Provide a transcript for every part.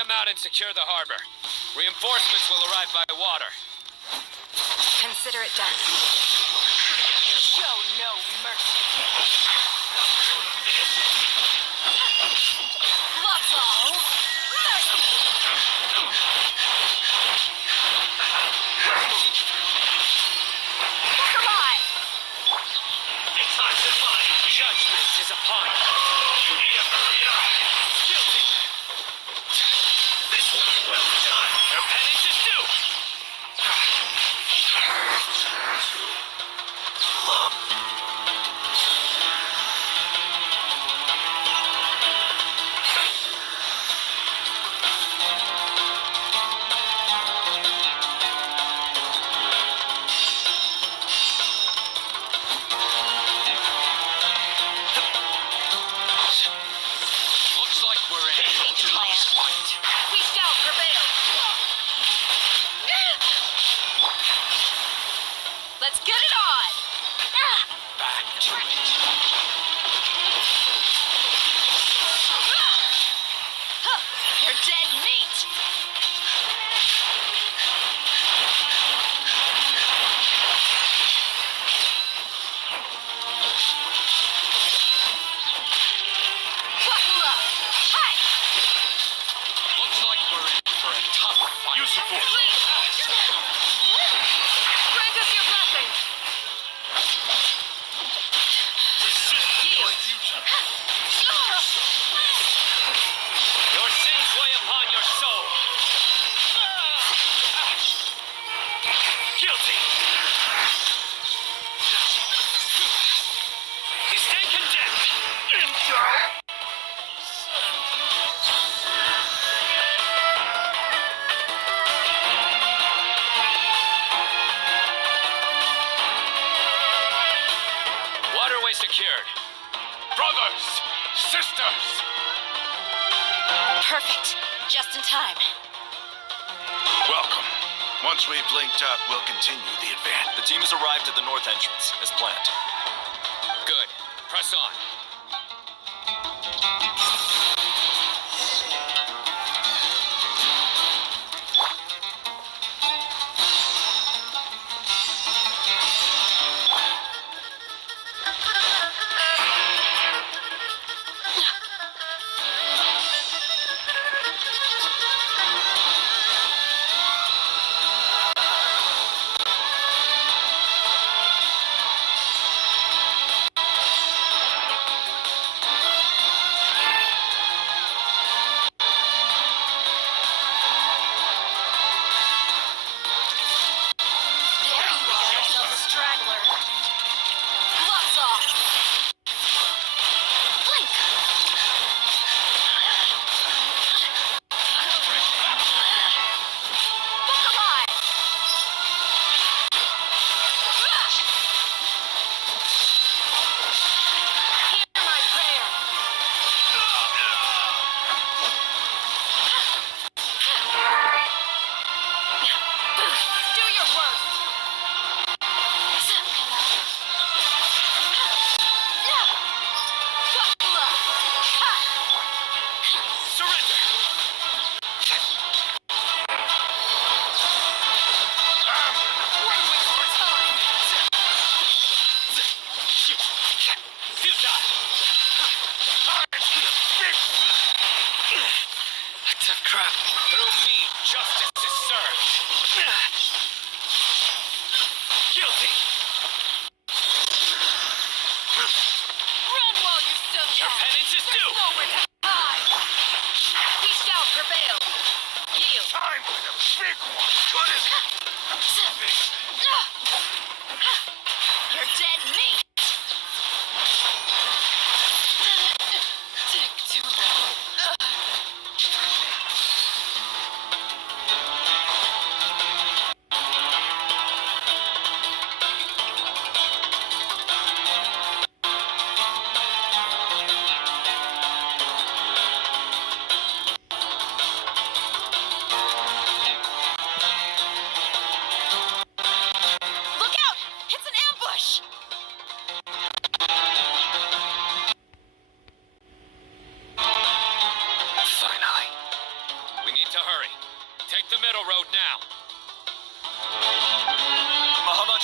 them out and secure the harbor. Reinforcements will arrive by water. Consider it done. Show no mercy. That's all. Mercy. Look alive. It's time to find. Judgment is upon you. Guilty. This will be well done. Your penance is due. Looks like we're in a tough fight. We shall prevail. Let's get it on. Back to it. You're dead meat. Buckle up. Hi. Looks like we're in for a tough fight. Use the force. Please. Grant us your blessing. Yield. Your sins weigh upon your soul. Guilty. You stand condemned. Waterway secured. Brothers, sisters. Perfect. Just in time. Welcome. Once we've linked up, we'll continue the advance. The team has arrived at the north entrance, as planned. Good. Press on.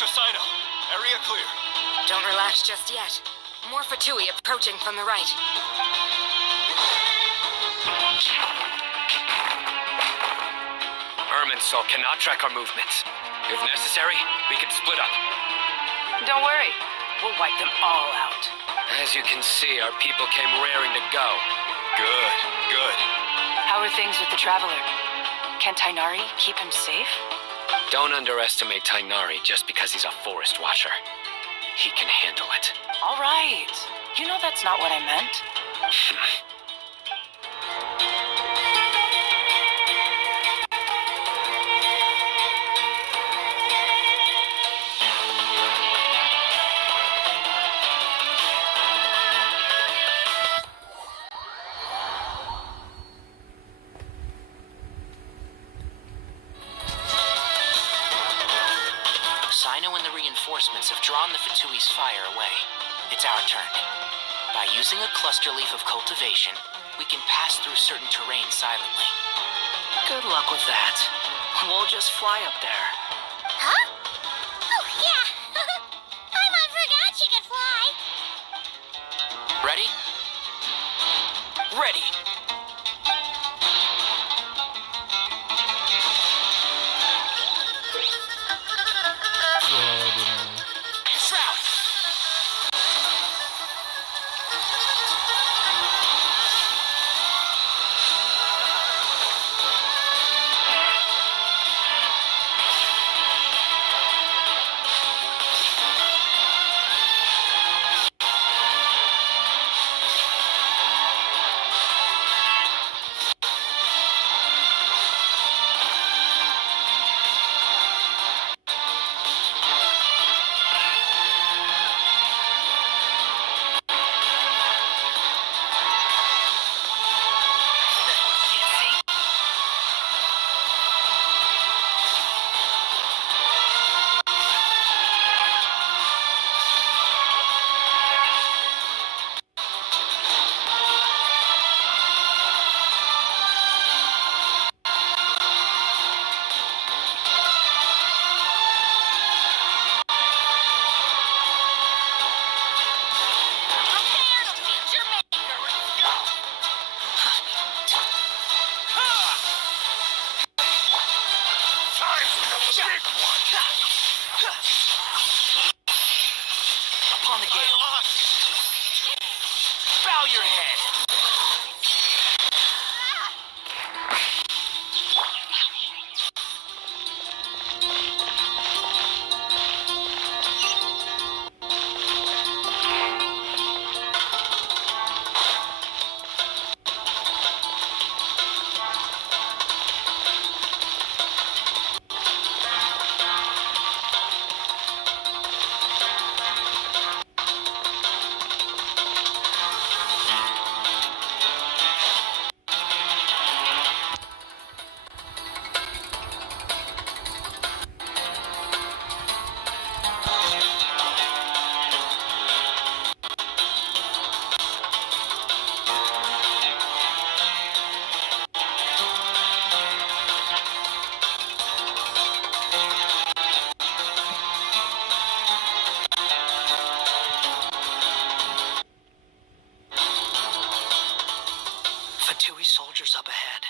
Sino. Area clear. Don't relax just yet. More Fatui approaching from the right. Irminsul cannot track our movements. If necessary, we can split up. Don't worry. We'll wipe them all out. As you can see, our people came raring to go. Good, good. How are things with the Traveler? Can Tainari keep him safe? Don't underestimate Tainari just because he's a forest watcher. He can handle it. All right. You know that's not what I meant. Sino and the reinforcements have drawn the Fatui's fire away. It's our turn. By using a cluster leaf of cultivation, we can pass through certain terrain silently. Good luck with that. We'll just fly up there. Huh? Oh, yeah. I forgot she could fly. Ready? Ready! Shroud! Upon the gale. Bow your head. Fatui soldiers up ahead.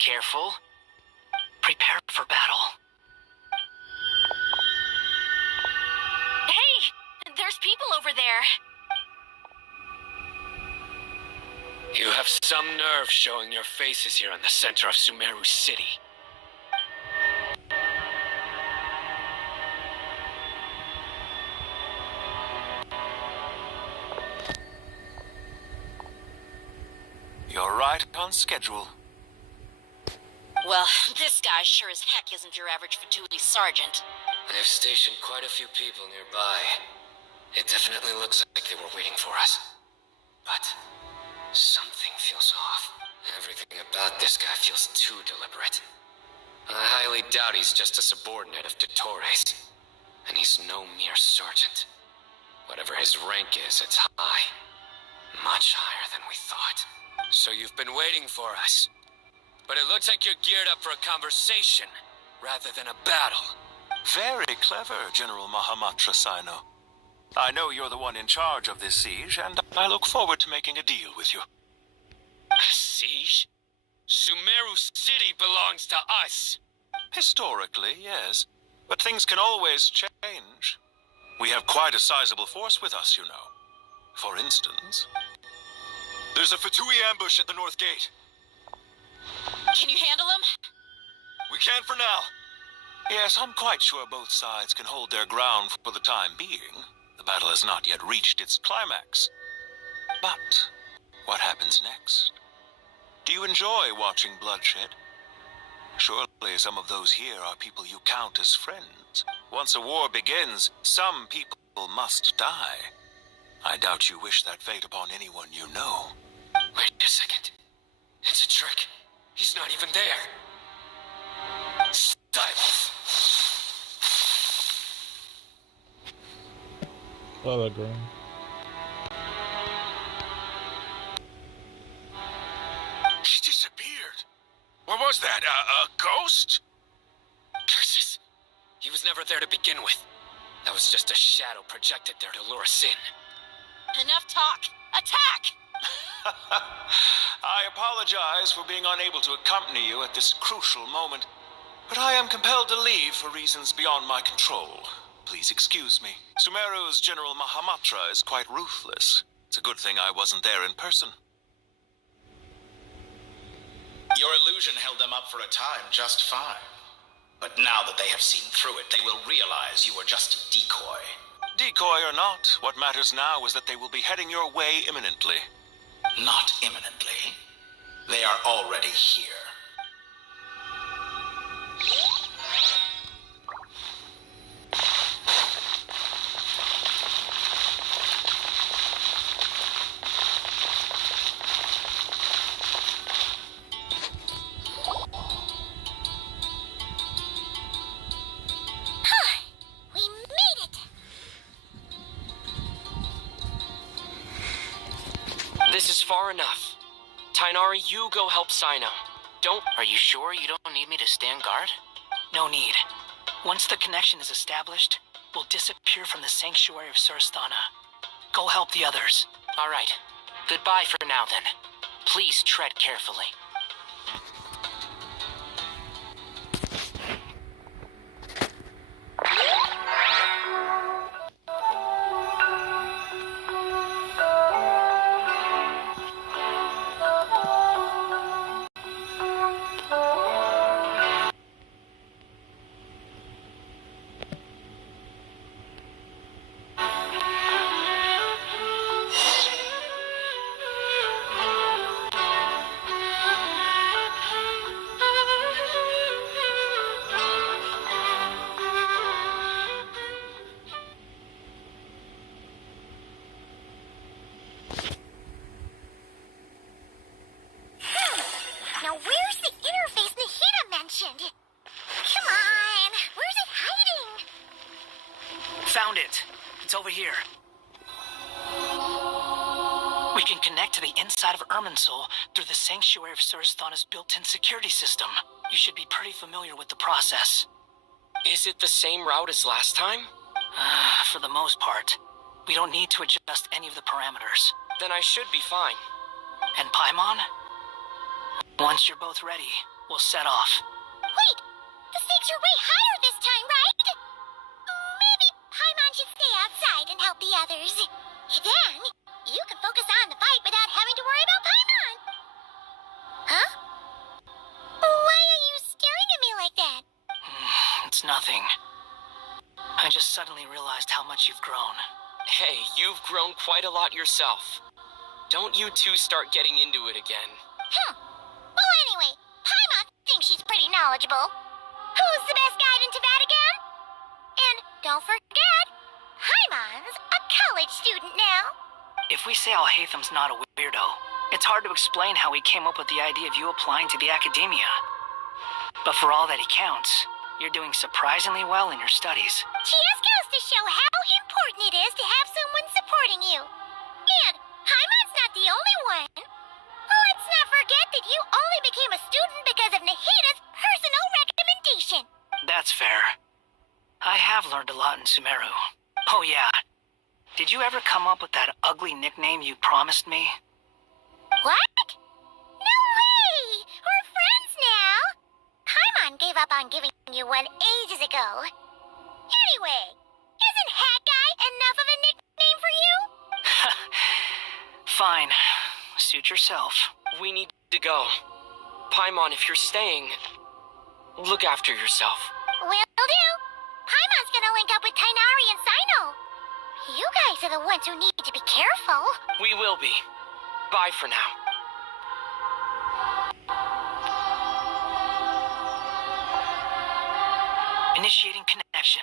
Careful. Prepare for battle. Hey, there's people over there. You have some nerve showing your faces here in the center of Sumeru City. You're right on schedule. Well, this guy sure as heck isn't your average Fatui sergeant. They've stationed quite a few people nearby. It definitely looks like they were waiting for us. But something feels off. Everything about this guy feels too deliberate. I highly doubt he's just a subordinate of Dottore's. And he's no mere sergeant. Whatever his rank is, it's high. Much higher than we thought. So you've been waiting for us. But it looks like you're geared up for a conversation, rather than a battle. Very clever, General Mahamatra Sino. I know you're the one in charge of this siege, and I look forward to making a deal with you. A siege? Sumeru City belongs to us. Historically, yes. But things can always change. We have quite a sizable force with us, you know. For instance... There's a Fatui ambush at the north gate. Can you handle him? We can for now. Yes, I'm quite sure both sides can hold their ground for the time being. The battle has not yet reached its climax. But what happens next? Do you enjoy watching bloodshed? Surely some of those here are people you count as friends. Once a war begins, some people must die. I doubt you wish that fate upon anyone you know. Wait a second. It's a trick. He's not even there. Silence. Telegram. She disappeared. What was that? A ghost? Curses. He was never there to begin with. That was just a shadow projected there to lure us in. Enough talk. Attack! I apologize for being unable to accompany you at this crucial moment, but I am compelled to leave for reasons beyond my control. Please excuse me. Sumeru's General Mahamatra is quite ruthless. It's a good thing I wasn't there in person. Your illusion held them up for a time just fine. But now that they have seen through it, they will realize you were just a decoy. Decoy or not, what matters now is that they will be heading your way imminently. Not imminently. They are already here. We made it! This is far enough. Tainari, you go help Sino. Don't... Are you sure you don't need me to stand guard? No need. Once the connection is established, we'll disappear from the sanctuary of Surasthana. Go help the others. All right. Goodbye for now, then. Please tread carefully. Now where's the interface Nahida mentioned? Come on, where's it hiding? Found it. It's over here. We can connect to the inside of Irminsul through the Sanctuary of Surasthana's built-in security system. You should be pretty familiar with the process. Is it the same route as last time? For the most part. We don't need to adjust any of the parameters. Then I should be fine. And Paimon? Once you're both ready, we'll set off. Wait, the stakes are way higher this time, right? Maybe Paimon should stay outside and help the others. Then, you can focus on the fight without having to worry about Paimon. Huh? Why are you staring at me like that? It's nothing. I just suddenly realized how much you've grown. Hey, you've grown quite a lot yourself. Don't you two start getting into it again. Well, anyway, Paimon thinks she's pretty knowledgeable. Who's the best guide in Tibet again? And don't forget, Paimon's a college student now. If we say Alhatham's not a weirdo, it's hard to explain how he came up with the idea of you applying to the academia. But for all that he counts, you're doing surprisingly well in your studies. Just goes to show how important it is to have someone supporting you. And Paimon's not the only one. Let's son, Sumeru. Oh yeah. Did you ever come up with that ugly nickname you promised me? What? No way! We're friends now! Paimon gave up on giving you one ages ago. Anyway, isn't Hat Guy enough of a nickname for you? Fine. Suit yourself. We need to go. Paimon, if you're staying, look after yourself. Will do. Paimon's gonna link up with Tainari and Sino. You guys are the ones who need to be careful. We will be. Bye for now. Initiating connection.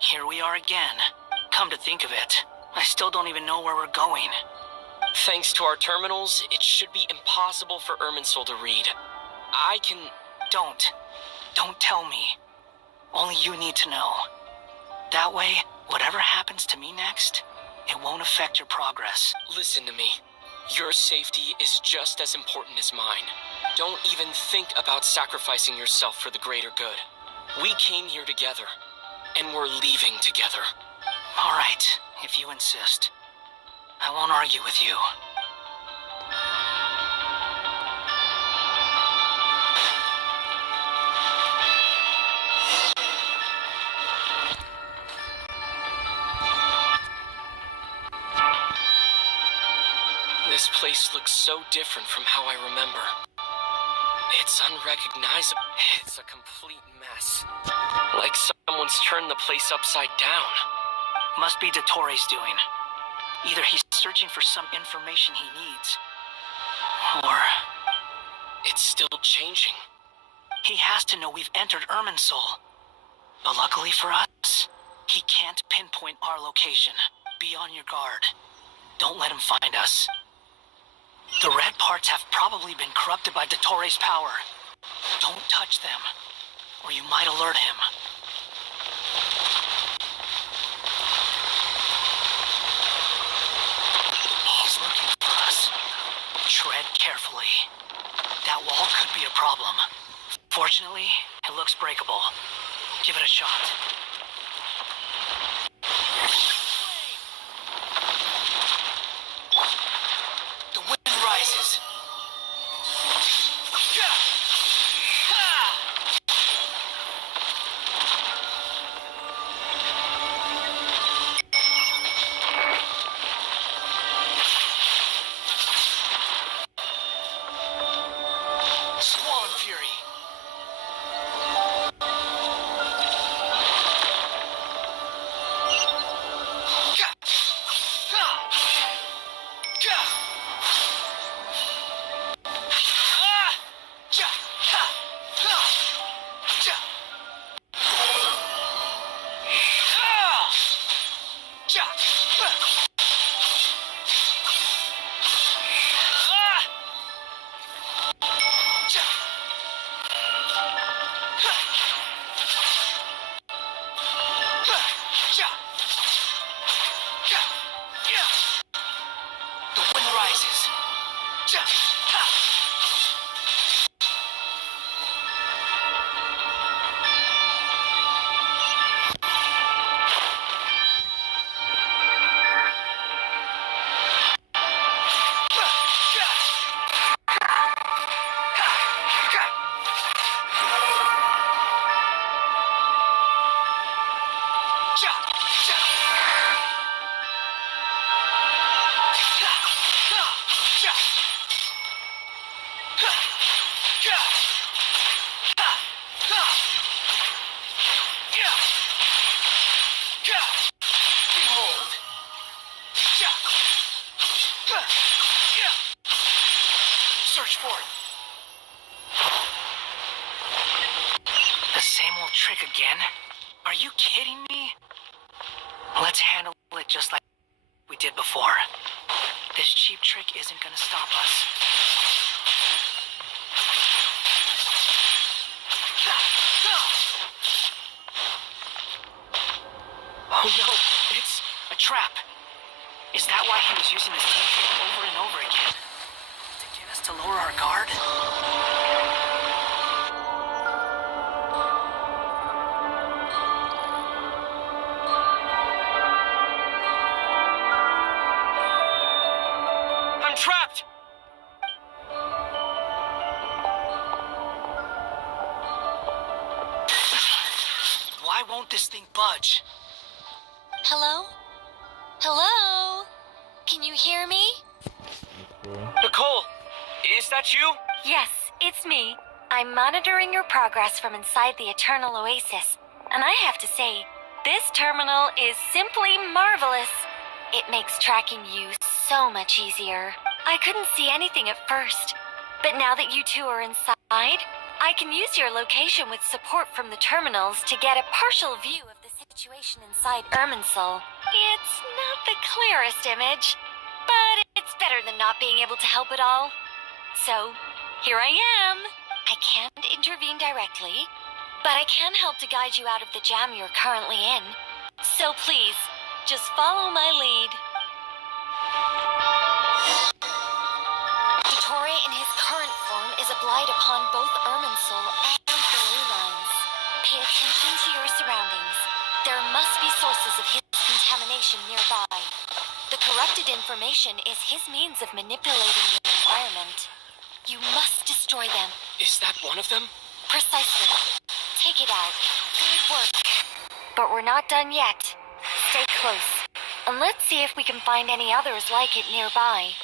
Here we are again. Come to think of it, I still don't even know where we're going. Thanks to our terminals, it should be impossible for Irminsul to read. I can... Don't tell me. Only you need to know. That way, whatever happens to me next, it won't affect your progress. Listen to me. Your safety is just as important as mine. Don't even think about sacrificing yourself for the greater good. We came here together, and we're leaving together. All right, if you insist. I won't argue with you. This place looks so different from how I remember. It's unrecognizable. It's a complete mess. Like someone's turned the place upside down. Must be Dottore's doing. Either he's searching for some information he needs, or... It's still changing. He has to know we've entered Irminsul. But luckily for us, he can't pinpoint our location. Be on your guard. Don't let him find us. The red parts have probably been corrupted by Dottore's power. Don't touch them, or you might alert him. He's looking for us. Tread carefully. That wall could be a problem. Fortunately, it looks breakable. Give it a shot. The wind rises. Swollen Fury. The wind rises. trick again? Are you kidding me? Let's handle it just like we did before. This cheap trick isn't gonna stop us. Oh no, it's a trap. Is that why he was using this same trick over and over again? To get us to lower our guard? I'm trapped! Why won't this thing budge? Hello? Hello? Can you hear me? Nicole, is that you? Yes, it's me. I'm monitoring your progress from inside the Eternal Oasis. And I have to say, this terminal is simply marvelous. It makes tracking you so much easier. I couldn't see anything at first. But now that you two are inside, I can use your location with support from the terminals to get a partial view of the situation inside Irminsul. It's not the clearest image, but it's better than not being able to help at all. So, here I am. I can't intervene directly, but I can help to guide you out of the jam you're currently in. So please, just follow my lead. Dottore in his current form is a blight upon both Irminsul and the Ley Lines. Pay attention to your surroundings. There must be sources of his contamination nearby. The corrupted information is his means of manipulating the environment. You must destroy them. Is that one of them? Precisely. Take it out. Good work. But we're not done yet. Stay close. And let's see if we can find any others like it nearby.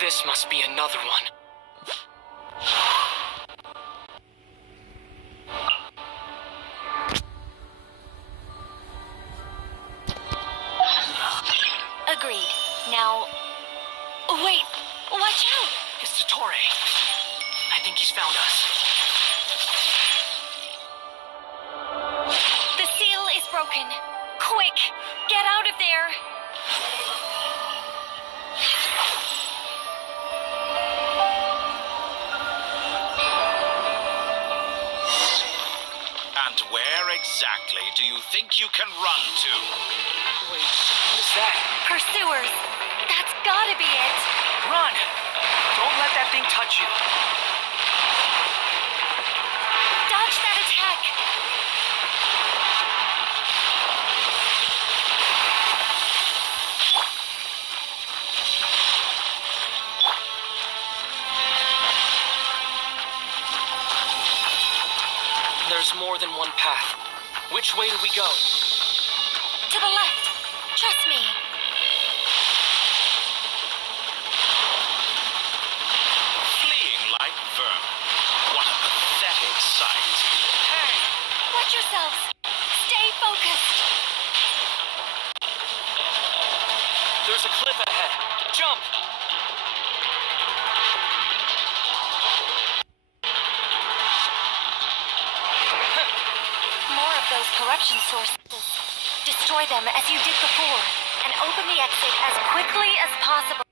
This must be another one. Agreed. Now... Wait! Watch out! It's Dottore. I think he's found us. The seal is broken. Quick! Get out of there! And where exactly do you think you can run to? Wait, what is that? Pursuers! That's gotta be it! Run! Don't let that thing touch you. Dodge that attack! There's more than one path. Which way do we go? To the left! Trust me! Fleeing like vermin. What a pathetic sight. Hey! Watch yourselves! Stay focused! There's a cliff ahead. Jump! More of those corruption sources. Destroy them as you did before, and open the exit as quickly as possible.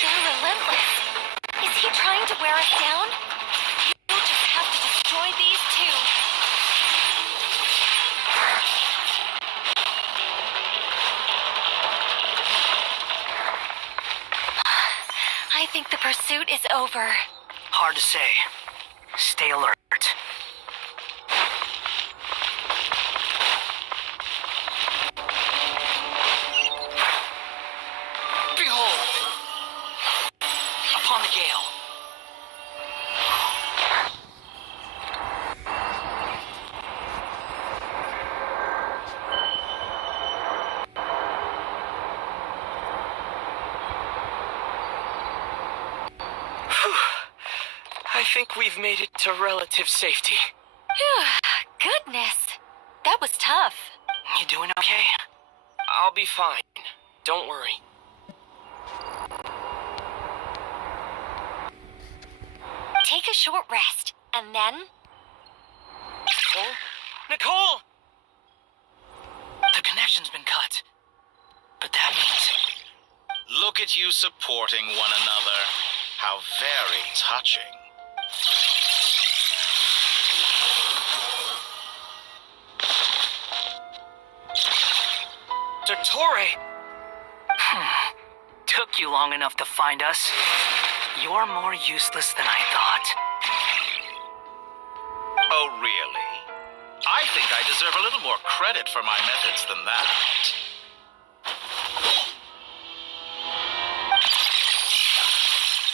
They're relentless. Is he trying to wear us down? You'll just have to destroy these two. I think the pursuit is over. Hard to say. Stay alert. I think we've made it to relative safety. Phew, goodness. That was tough. You doing okay? I'll be fine. Don't worry. Take a short rest, and then... Nicole? Nicole! The connection's been cut. But that means... Look at you supporting one another. How very touching. Dottore! Took you long enough to find us. You're more useless than I thought. Oh, really? I think I deserve a little more credit for my methods than that.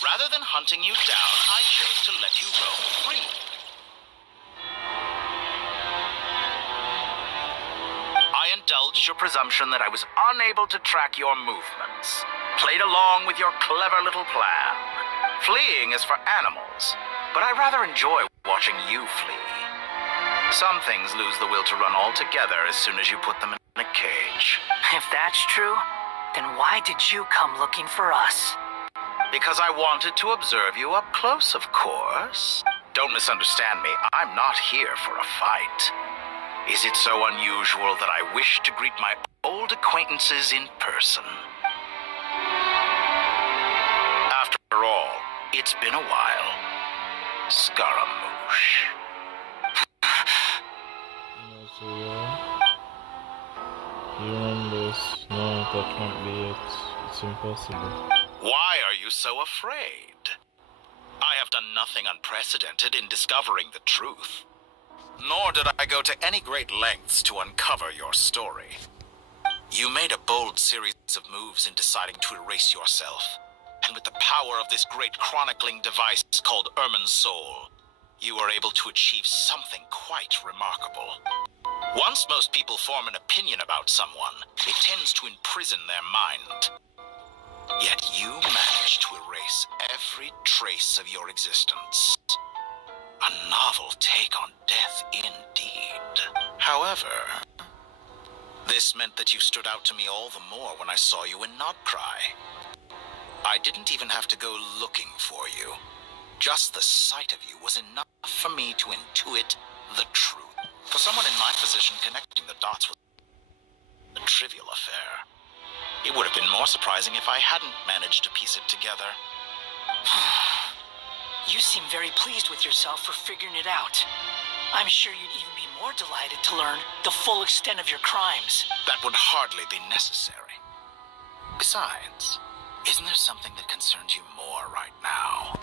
Rather than hunting you down, I chose to let you roam free. I indulged your presumption that I was unable to track your movements. Played along with your clever little plan. Fleeing is for animals, but I rather enjoy watching you flee. Some things lose the will to run altogether as soon as you put them in a cage. If that's true, then why did you come looking for us? Because I wanted to observe you up close, of course. Don't misunderstand me. I'm not here for a fight. Is it so unusual that I wish to greet my old acquaintances in person? After all, it's been a while. Scaramouche. So yeah, you remember this? No, that can't be it. It's impossible. Why are you so afraid? I have done nothing unprecedented in discovering the truth. Nor did I go to any great lengths to uncover your story. You made a bold series of moves in deciding to erase yourself. And with the power of this great chronicling device called Ermin's Soul, you were able to achieve something quite remarkable. Once most people form an opinion about someone, it tends to imprison their mind. Yet you managed to erase every trace of your existence. A novel take on death indeed. However, this meant that you stood out to me all the more when I saw you in Notcry. I didn't even have to go looking for you. Just the sight of you was enough for me to intuit the truth. For someone in my position, connecting the dots was a trivial affair. It would have been more surprising if I hadn't managed to piece it together. You seem very pleased with yourself for figuring it out. I'm sure you'd even be more delighted to learn the full extent of your crimes. That would hardly be necessary. Besides, isn't there something that concerns you more right now?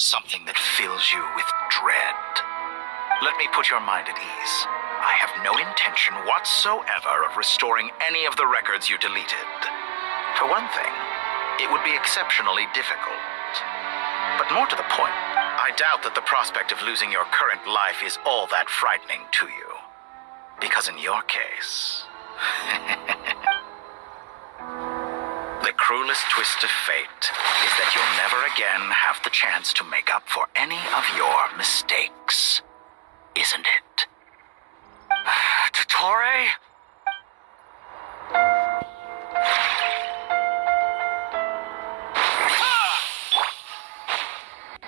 Something that fills you with dread. Let me put your mind at ease. I have no intention whatsoever of restoring any of the records you deleted. For one thing, it would be exceptionally difficult. But more to the point, I doubt that the prospect of losing your current life is all that frightening to you. Because in your case... the cruelest twist of fate is that you'll never again have the chance to make up for any of your mistakes. Isn't it? Dottore?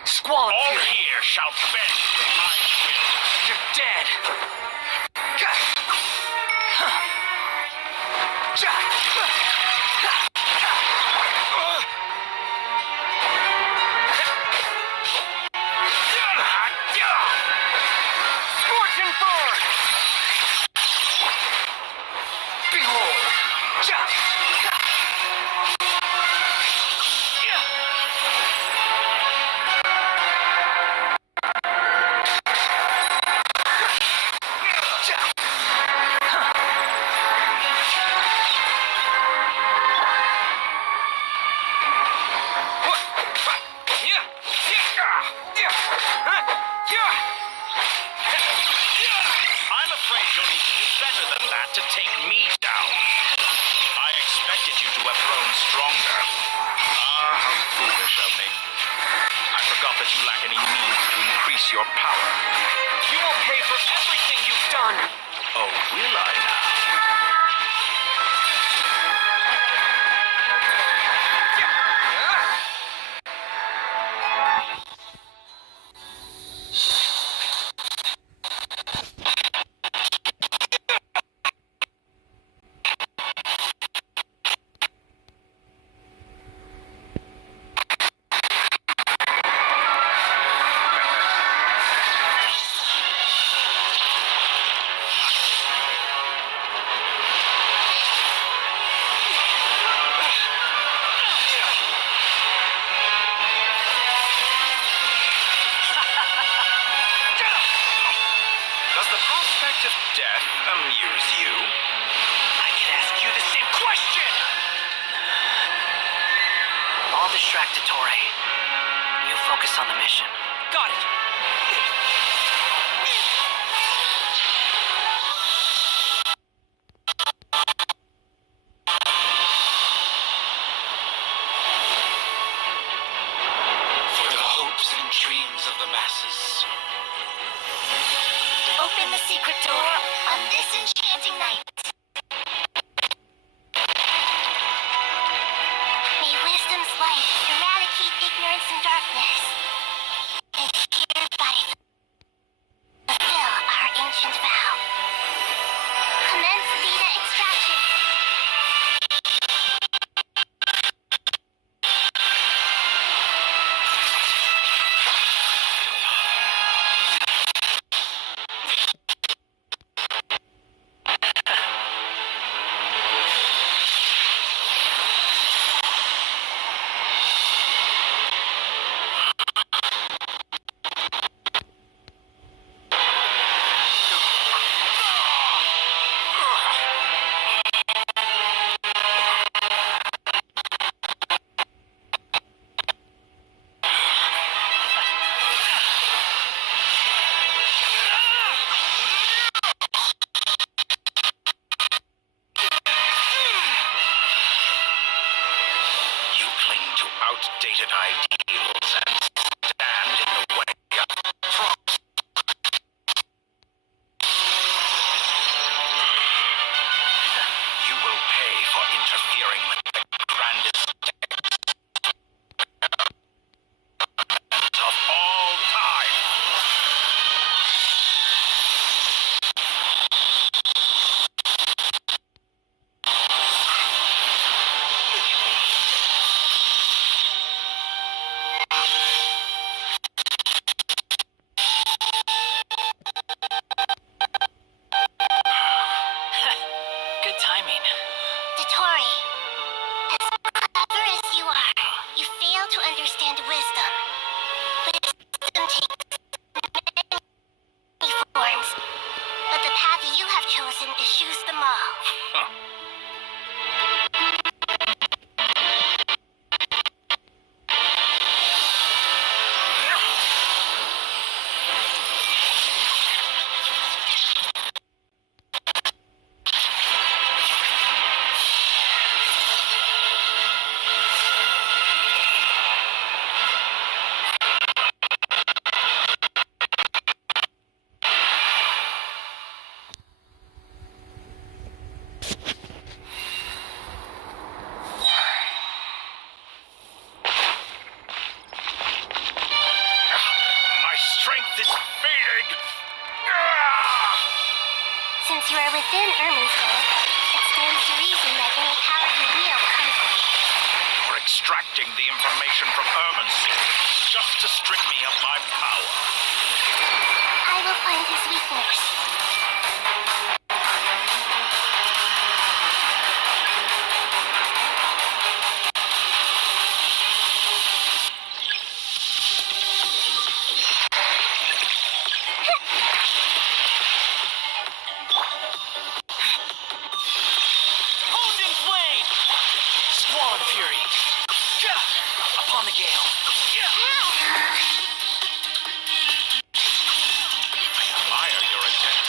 Squall and All fury. here shall bend to my will. You're dead. Scorching forward. Behold. I'm afraid you'll need to do better than that to take me down. I expected you to have grown stronger. Ah, how foolish of me. I forgot forgot that you lack any means to increase your power. You will pay for everything you've done! Oh, will I now? Does the prospect of death amuse you? I can ask you the same question! I'll distract Dottore. You focus on the mission. Got it! For the hopes and dreams of the masses. Open the secret door on this enchanting night. May wisdom's light eradicate ignorance and darkness. And hereby fulfill our ancient vow. Commence data extraction. You cling to outdated ideals and stand in the way of progress. You will pay for interfering with the grandest of all time. Good timing. Dottore, as clever as you are, you fail to understand wisdom. Wisdom takes many forms, but the path you have chosen eschews them all. Huh. My strength is fading. Since you are within Irmin's goal, it stands to reason that any power you wield comes from you. You're extracting the information from Ermin's secret just to strip me of my power. I will find his weakness. Honed in flame! Squall fury! Upon the gale! I admire your attention.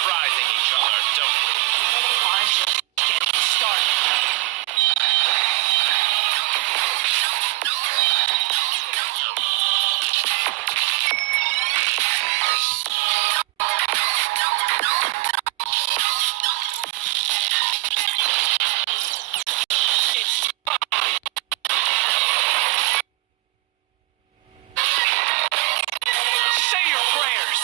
surprising each other, don't we? I'm just getting started. Say your prayers!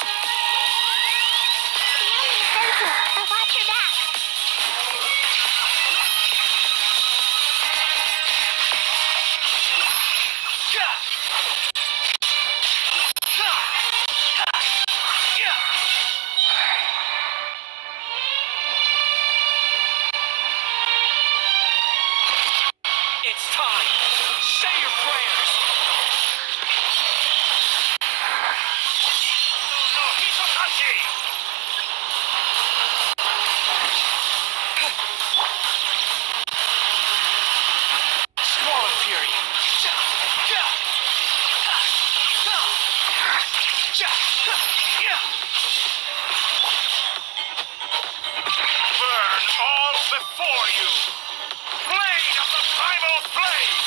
Stand in the circle and watch your back. It's time. Say your prayers. No, Hitokashi! Squall and Fury. Burn all before you! Blade of the primal flame!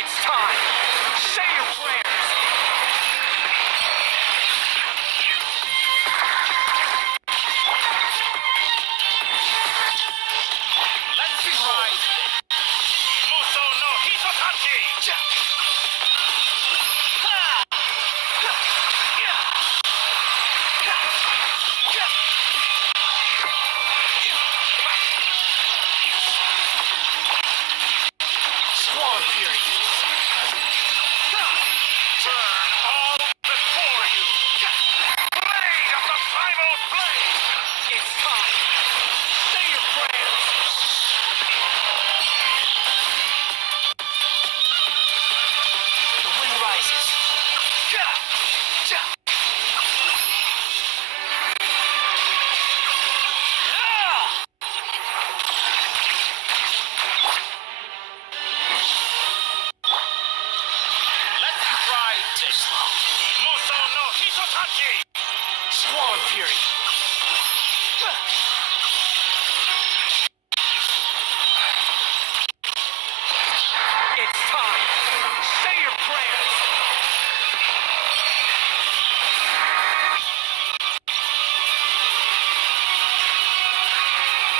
It's time. Say your prayers. Let's try this! Muso no Hitokashi! Squall and Fury. Burn all before you! Blade of the primal flame! It's time. Say your prayers. The wind rises. Let's try this! Muso no Hitokashi! Squall and Fury. It's time. Say your prayers.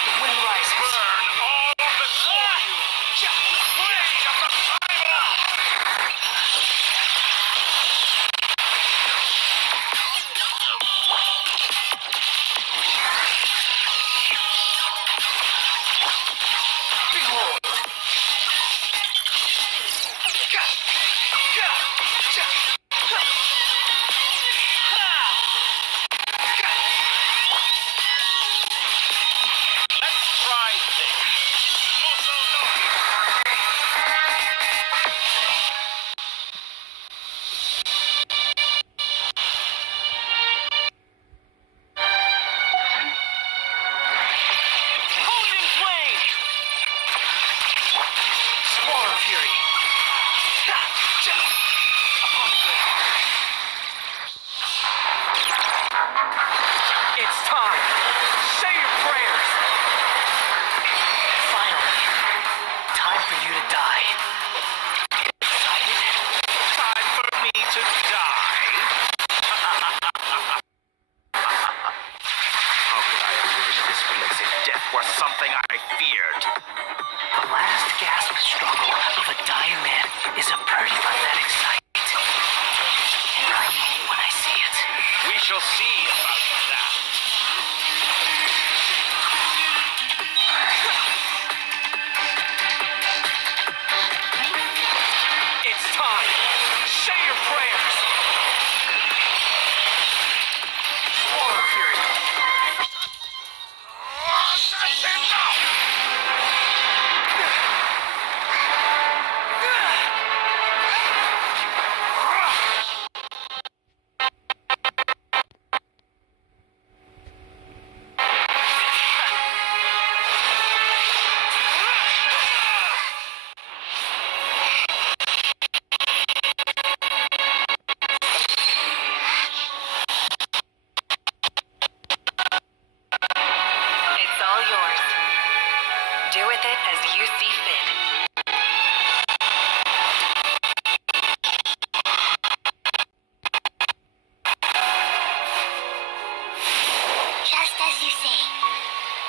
The wind rises. Burn all before you! Blade of the primal! Behold. Let's try this! Muso no Holding flame. Squall and Fury. Upon the ground. It's time. Say your prayers. Finally, time for you to die. Excited? time for me to die! How could I have wished this blessed death were something I feared? The last gasp struggle of a dying man is a pretty pathetic sight. And I know it when I see it. We shall see about that. It's time. Say your prayers. Squall and Fury. That's enough!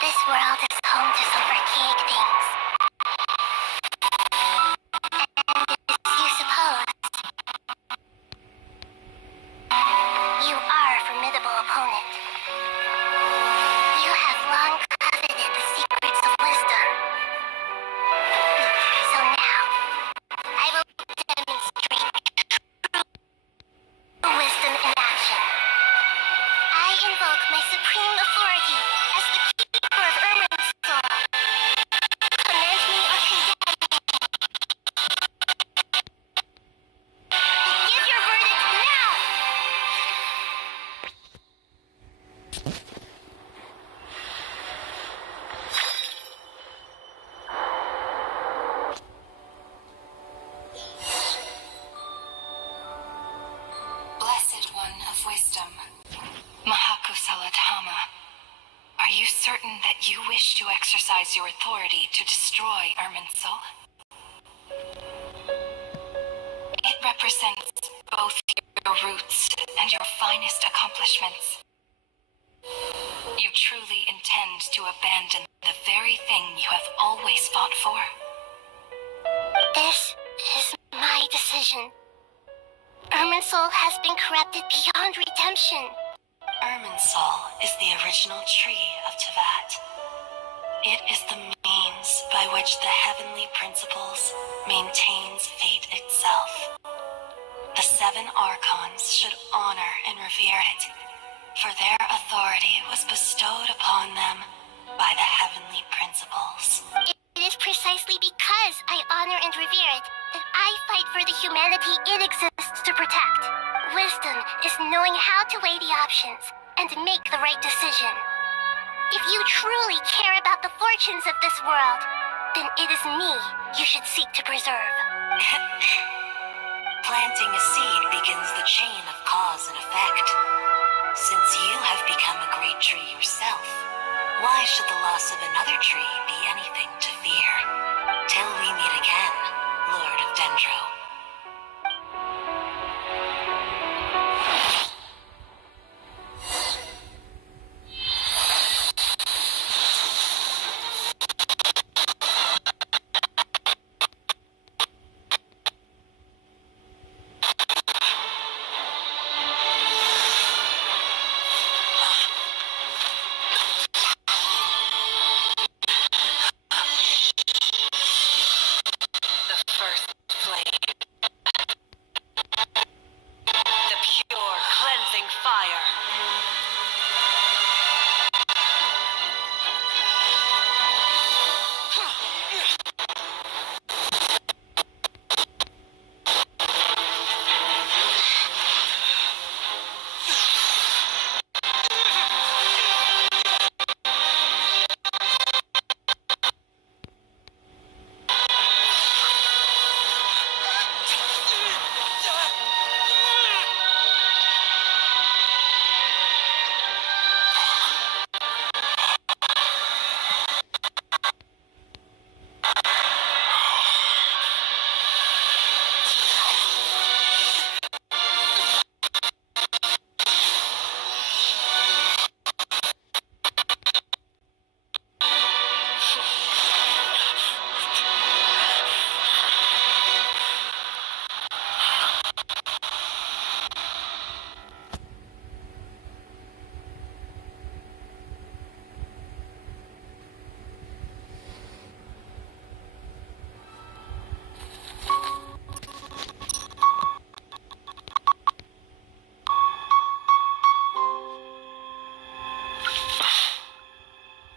This world is home to some archaic things. And as you suppose, you are a formidable opponent. You have long coveted the secrets of wisdom. So now, I will demonstrate true wisdom in action. I invoke my supreme authority as the keeper of Ermin's soul. Command me or condemn me. Give your verdict now! Blessed One of Wisdom, Mahakusalatama, are you certain that you wish to exercise your authority to destroy Ermin's soul? It represents both your roots and your finest accomplishments. You truly intend to abandon the very thing you have always fought for? This is my decision. Ermin's soul has been corrupted beyond redemption. Ermin's soul is the original tree of Tevat. It is the means by which the heavenly principles maintains fate itself. The 7 Archons should honor and revere it, for their authority was bestowed upon them by the heavenly principles. It is precisely because I honor and revere it that I fight for the humanity it exists to protect. Wisdom is knowing how to weigh the options and make the right decision. If you truly care about the fortunes of this world, then it is me you should seek to preserve. Planting a seed begins the chain of cause and effect. Since you have become a great tree yourself, why should the loss of another tree be anything to fear? Till we meet again, Lord of Dendro.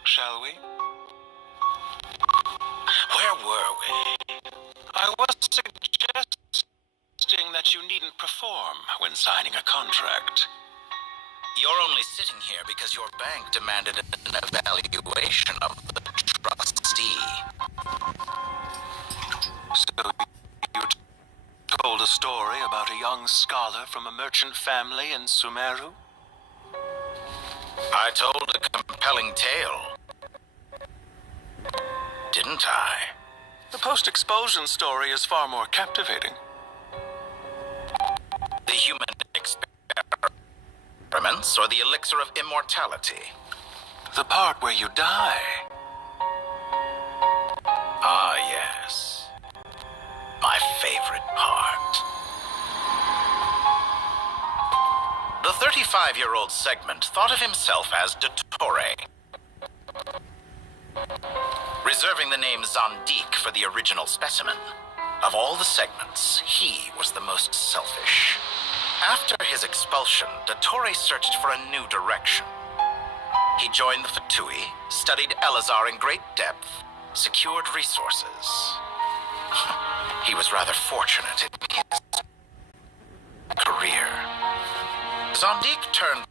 Shall we? Where were we? I was suggesting that you needn't perform when signing a contract. You're only sitting here because your bank demanded an evaluation of the trustee. So you told a story about a young scholar from a merchant family in Sumeru? I told a compelling tale. Didn't I? The post-expulsion story is far more captivating. The human experiments or the elixir of immortality? The part where you die. Ah, yes. My favorite part. The 35-year-old segment thought of himself as Dottore, reserving the name Zondique for the original specimen. Of all the segments, he was the most selfish. After his expulsion, Dottore searched for a new direction. He joined the Fatui, studied Elazar in great depth, secured resources. He was rather fortunate in his career. Zondique turned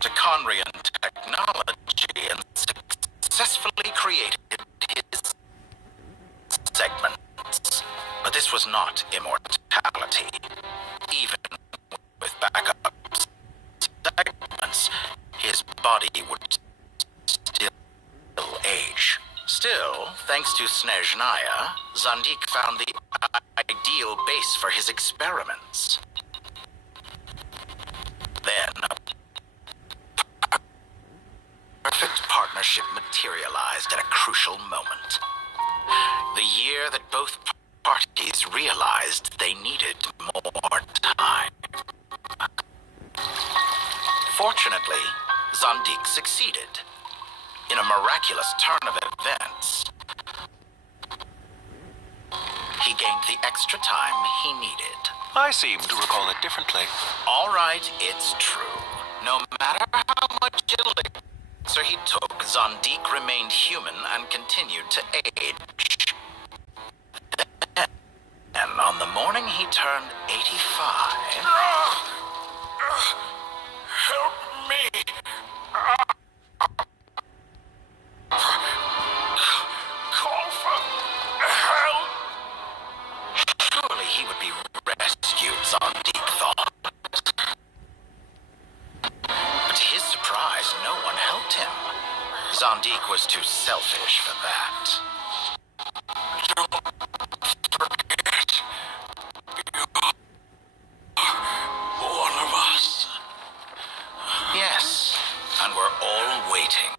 to Conrian technology and successfully created his segments. But this was not immortality. Even with backup segments, his body would still age. Still, thanks to Snezhnaya, Zondique found the ideal base for his experiments. Then, a perfect partnership materialized at a crucial moment. The year that both parties realized they needed more time. Fortunately, Zondique succeeded. In a miraculous turn of events, he gained the extra time he needed. I seem to recall it differently. All right, it's true. No matter how much elixir he took, Zondique remained human and continued to age. And on the morning he turned 85... Help me! Call for help! Surely he would be rescued, Zondique thought. But to his surprise, no one helped him. Zondique was too selfish for that. One of us. Yes, and we're all waiting.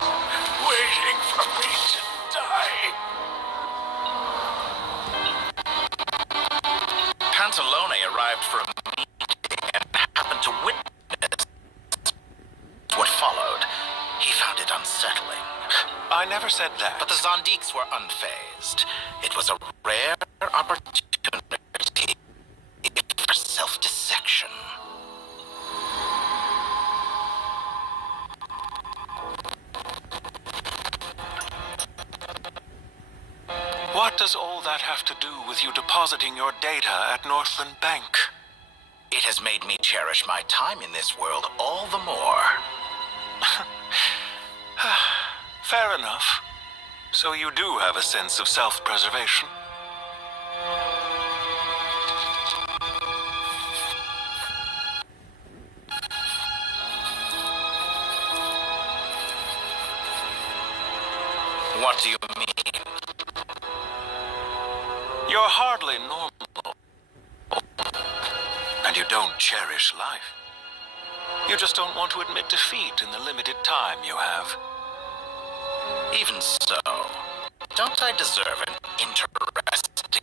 Waiting for me to die. Pantalone arrived for a meeting and happened to witness what followed. He found it unsettling. I never said that. But the Zondiques were unfazed. It was a rare opportunity for self-dissection. What does all that have to do with you depositing your data at Northland Bank? It has made me cherish my time in this world all the more. Fair enough. So you do have a sense of self-preservation. What do you mean? You're hardly normal. And you don't cherish life. You just don't want to admit defeat in the limited time you have. Even so, don't I deserve an interesting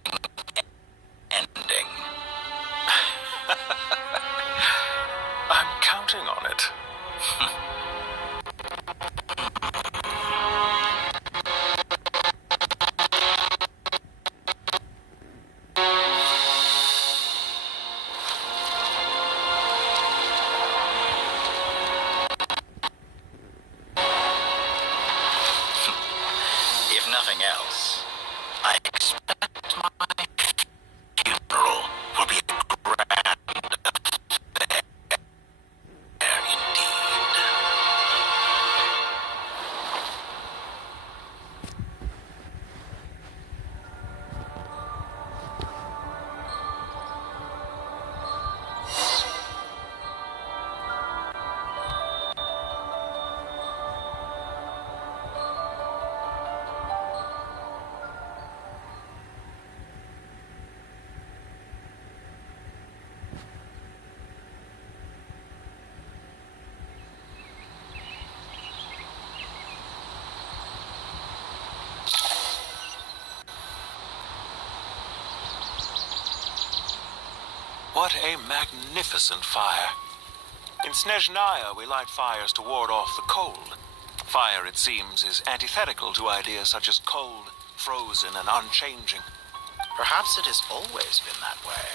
ending? I'm counting on it. If nothing else, I expect my funeral will be a grand affair indeed. What a magnificent fire. In Snezhnaya, we light fires to ward off the cold. Fire, it seems, is antithetical to ideas such as cold, frozen, and unchanging. Perhaps it has always been that way.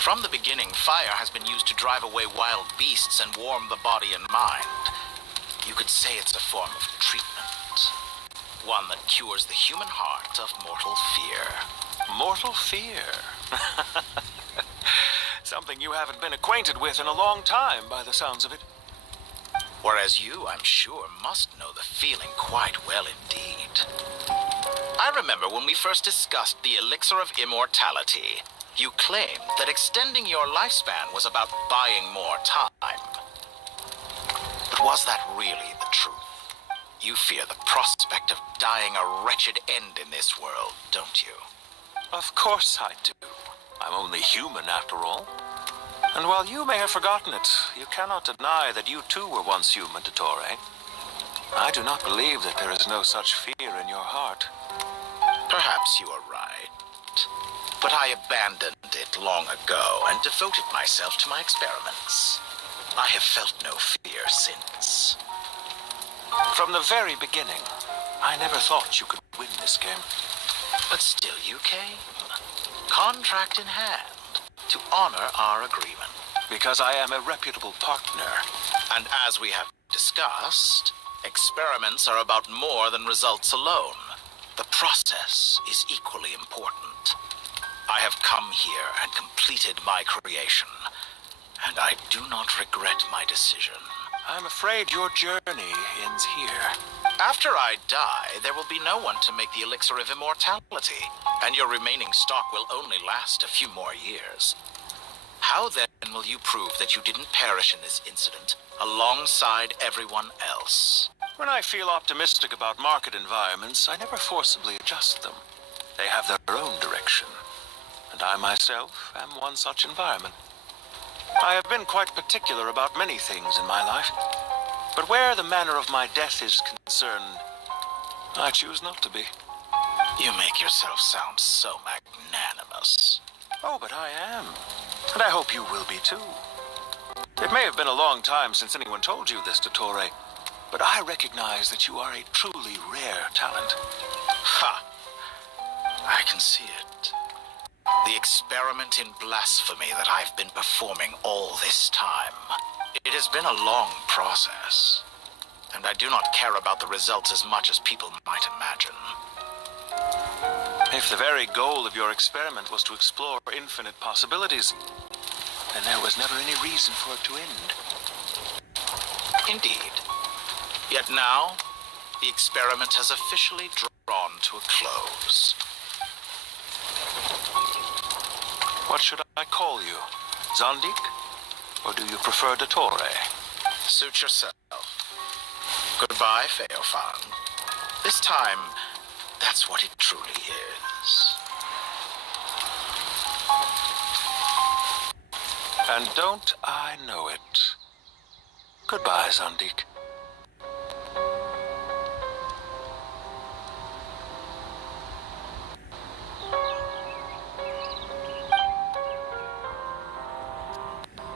From the beginning, fire has been used to drive away wild beasts and warm the body and mind. You could say it's a form of treatment. One that cures the human heart of mortal fear. Mortal fear? Something you haven't been acquainted with in a long time, by the sounds of it. Whereas you, I'm sure, must know the feeling quite well indeed. I remember when we first discussed the elixir of immortality, you claimed that extending your lifespan was about buying more time. But was that really the truth? You fear the prospect of dying a wretched end in this world, don't you? Of course I do. I'm only human, after all. And while you may have forgotten it, you cannot deny that you too were once human, Dottore. I do not believe that there is no such fear in your heart. Perhaps you are right. But I abandoned it long ago and devoted myself to my experiments. I have felt no fear since. From the very beginning, I never thought you could win this game. But still you came. Contract in hand, to honor our agreement. Because I am a reputable partner. And as we have discussed, experiments are about more than results alone. The process is equally important. I have come here and completed my creation, and I do not regret my decision. I'm afraid your journey ends here. After I die, there will be no one to make the elixir of immortality, and your remaining stock will only last a few more years. How then will you prove that you didn't perish in this incident alongside everyone else? When I feel optimistic about market environments, I never forcibly adjust them. They have their own direction, and I myself am one such environment. I have been quite particular about many things in my life, but where the manner of my death is concerned, I choose not to be. You make yourself sound so magnanimous. Oh, but I am, and I hope you will be too. It may have been a long time since anyone told you this, Dottore, but I recognize that you are a truly rare talent. Ha! I can see it. The experiment in blasphemy that I've been performing all this time. It has been a long process, and I do not care about the results as much as people might imagine. If the very goal of your experiment was to explore infinite possibilities, then there was never any reason for it to end. Indeed. Yet now, the experiment has officially drawn to a close. What should I call you? Zondik? Or do you prefer Dottore? Suit yourself. Goodbye, Feofan. This time, that's what it truly is. And don't I know it? Goodbye, Zondik.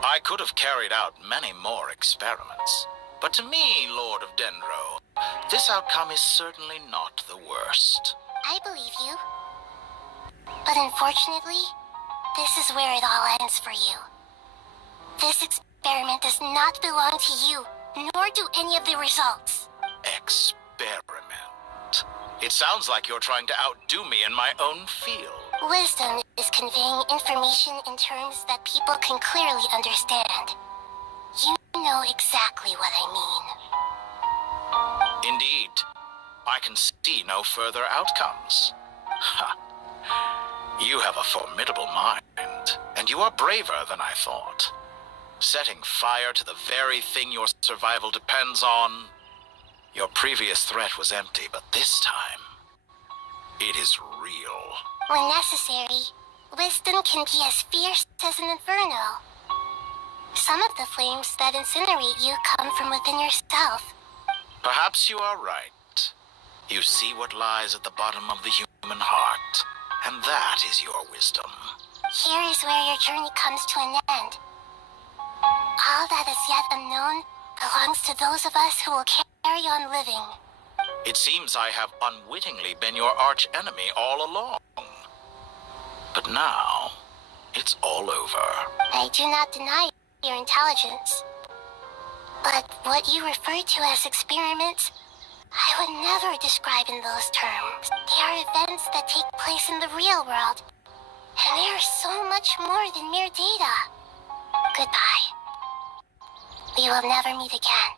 I could have carried out many more experiments, but to me, Lord of Dendro, this outcome is certainly not the worst. I believe you. But unfortunately, this is where it all ends for you. This experiment does not belong to you, nor do any of the results. Experiment? It sounds like you're trying to outdo me in my own field. Wisdom is conveying information in terms that people can clearly understand. You know exactly what I mean. Indeed. I can see no further outcomes. Ha. You have a formidable mind, and you are braver than I thought. Setting fire to the very thing your survival depends on. Your previous threat was empty, but this time, it is real. When necessary, wisdom can be as fierce as an inferno. Some of the flames that incinerate you come from within yourself. Perhaps you are right. You see what lies at the bottom of the human heart, and that is your wisdom. Here is where your journey comes to an end. All that is yet unknown belongs to those of us who will carry on living. It seems I have unwittingly been your arch-enemy all along. But now, it's all over. I do not deny your intelligence. But what you refer to as experiments, I would never describe in those terms. They are events that take place in the real world. And they are so much more than mere data. Goodbye. We will never meet again.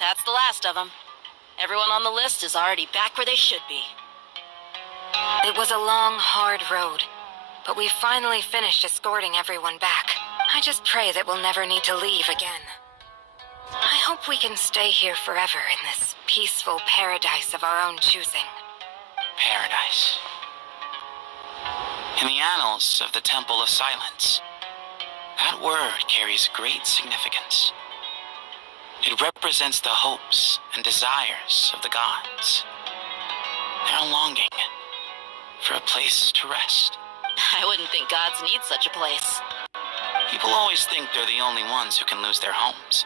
That's the last of them. Everyone on the list is already back where they should be. It was a long, hard road, but we finally finished escorting everyone back. I just pray that we'll never need to leave again. I hope we can stay here forever in this peaceful paradise of our own choosing. Paradise. In the annals of the Temple of Silence, that word carries great significance. It represents the hopes and desires of the gods. Their longing for a place to rest. I wouldn't think gods need such a place. People always think they're the only ones who can lose their homes.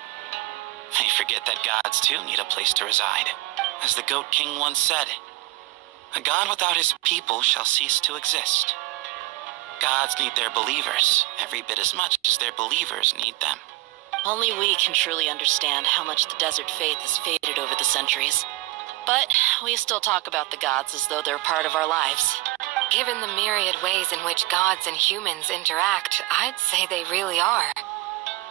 They forget that gods too need a place to reside. As the Goat King once said, "A god without his people shall cease to exist." Gods need their believers every bit as much as their believers need them. Only we can truly understand how much the desert faith has faded over the centuries. But we still talk about the gods as though they're part of our lives. Given the myriad ways in which gods and humans interact, I'd say they really are.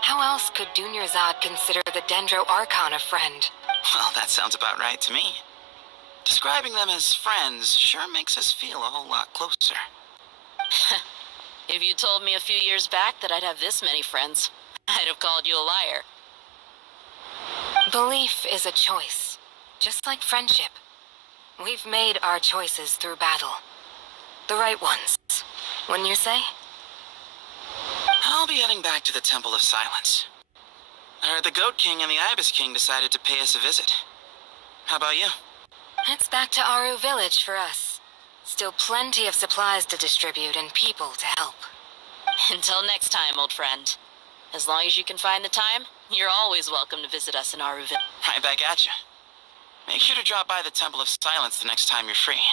How else could Dunyarzad consider the Dendro Archon a friend? Well, that sounds about right to me. Describing them as friends sure makes us feel a whole lot closer. If you told me a few years back that I'd have this many friends, I'd have called you a liar. Belief is a choice, just like friendship. We've made our choices through battle. The right ones, wouldn't you say? I'll be heading back to the Temple of Silence. I heard the Goat King and the Ibis King decided to pay us a visit. How about you? It's back to Aru Village for us. Still plenty of supplies to distribute and people to help. Until next time, old friend. As long as you can find the time, you're always welcome to visit us in Aruville. Right back at you. Make sure to drop by the Temple of Silence the next time you're free.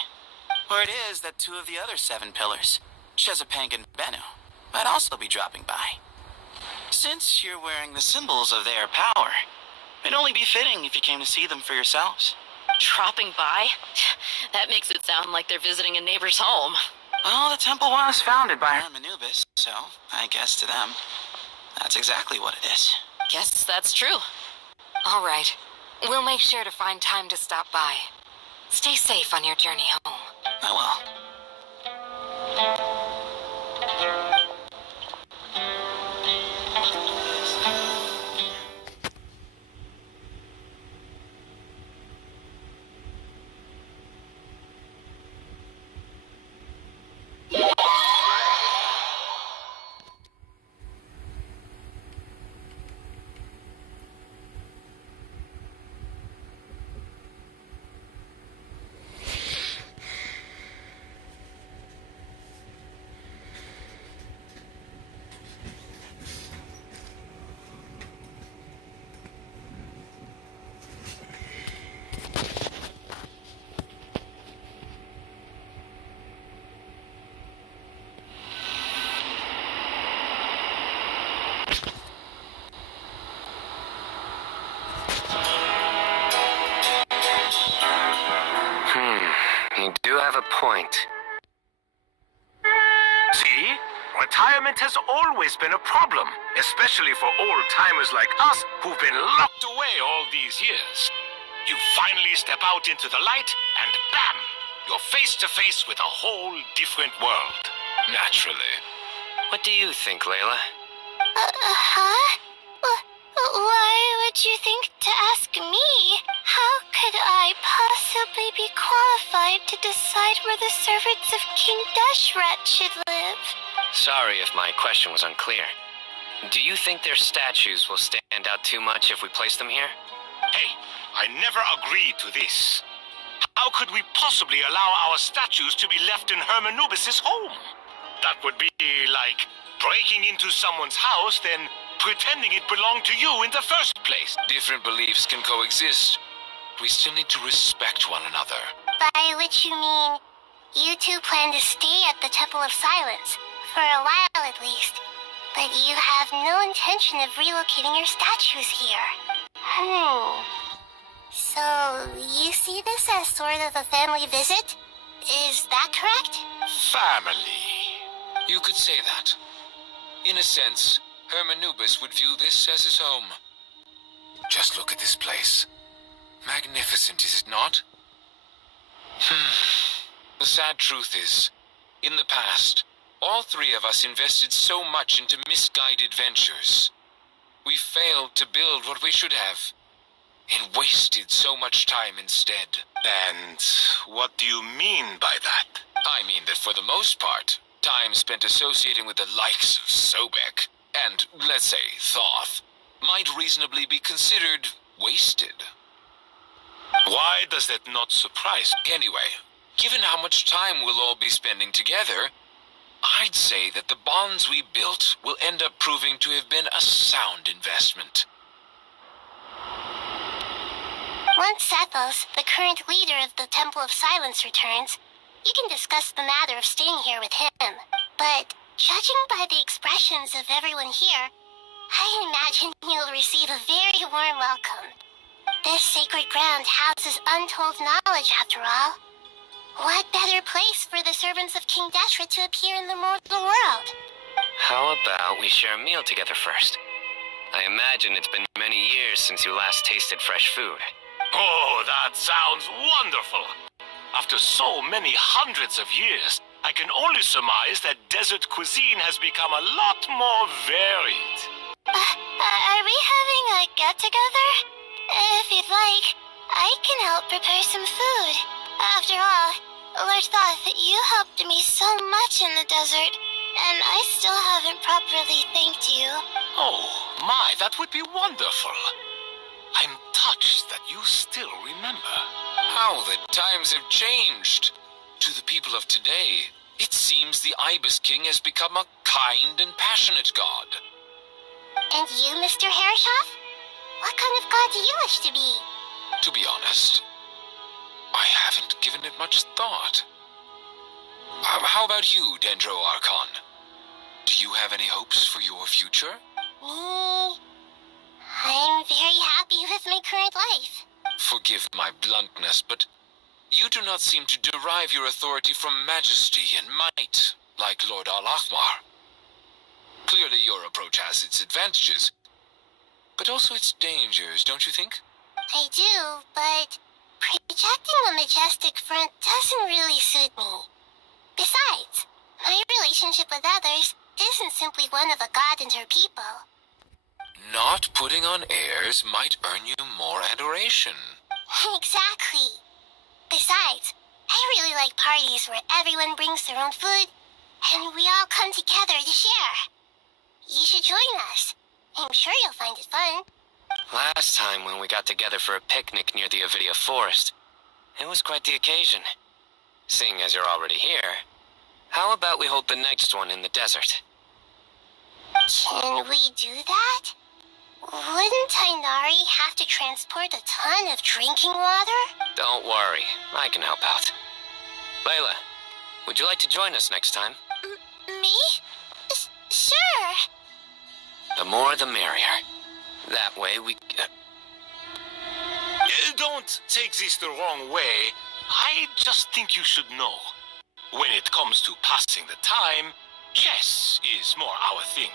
Or it is that two of the other 7 pillars, Chesapeake and Bennu, might also be dropping by. Since you're wearing the symbols of their power, it'd only be fitting if you came to see them for yourselves. Dropping by? That makes it sound like they're visiting a neighbor's home. Well, the temple was founded by Hermanubis, so I guess to them, that's exactly what it is. Guess that's true. All right. We'll make sure to find time to stop by. Stay safe on your journey home. I will. You do have a point. See? Retirement has always been a problem, especially for old-timers like us who've been locked away all these years. You finally step out into the light, and bam! You're face to face with a whole different world. Naturally. What do you think, Layla? Huh? Why would you think to ask me? How could I possibly be qualified to decide where the servants of King Dashrat should live? Sorry if my question was unclear. Do you think their statues will stand out too much if we place them here? Hey, I never agreed to this. How could we possibly allow our statues to be left in Hermanubis' home? That would be like breaking into someone's house, then pretending it belonged to you in the first place. Different beliefs can coexist. We still need to respect one another. By which you mean, you two plan to stay at the Temple of Silence, for a while at least. But you have no intention of relocating your statues here. So, you see this as sort of a family visit? Is that correct? Family. You could say that. In a sense, Hermanubis would view this as his home. Just look at this place. Magnificent, is it not? The sad truth is, in the past, all 3 of us invested so much into misguided ventures. We failed to build what we should have, and wasted so much time instead. And what do you mean by that? I mean that for the most part, time spent associating with the likes of Sobek, and, let's say, Thoth, might reasonably be considered wasted. Why does that not surprise you? Anyway, given how much time we'll all be spending together, I'd say that the bonds we built will end up proving to have been a sound investment. Once Sethos, the current leader of the Temple of Silence, returns, you can discuss the matter of staying here with him. But judging by the expressions of everyone here, I imagine you'll receive a very warm welcome. This sacred ground houses untold knowledge, after all. What better place for the servants of King Deshra to appear in the mortal world? How about we share a meal together first? I imagine it's been many years since you last tasted fresh food. Oh, that sounds wonderful! After so many hundreds of years, I can only surmise that desert cuisine has become a lot more varied. Are we having a get-together? If you'd like, I can help prepare some food. After all, Lord Thoth, you helped me so much in the desert, and I still haven't properly thanked you. Oh, my, that would be wonderful. I'm touched that you still remember. How the times have changed. To the people of today, it seems the Ibis King has become a kind and passionate god. And you, Mr. Herreshoff? What kind of god do you wish to be? To be honest, I haven't given it much thought. How about you, Dendro Archon? Do you have any hopes for your future? Me? I'm very happy with my current life. Forgive my bluntness, but you do not seem to derive your authority from majesty and might, like Lord Al-Akhmar. Clearly your approach has its advantages, but also its dangers, don't you think? I do, but projecting a majestic front doesn't really suit me. Besides, my relationship with others isn't simply one of a god and her people. Not putting on airs might earn you more adoration. Exactly. Besides, I really like parties where everyone brings their own food, and we all come together to share. You should join us. I'm sure you'll find it fun. Last time when we got together for a picnic near the Avidia Forest, it was quite the occasion. Seeing as you're already here, how about we hold the next one in the desert? Can we do that? Wouldn't Tainari have to transport a ton of drinking water? Don't worry, I can help out. Layla, would you like to join us next time? Me? Sure. The more the merrier. That way we... Don't take this the wrong way. I just think you should know. When it comes to passing the time, chess is more our thing.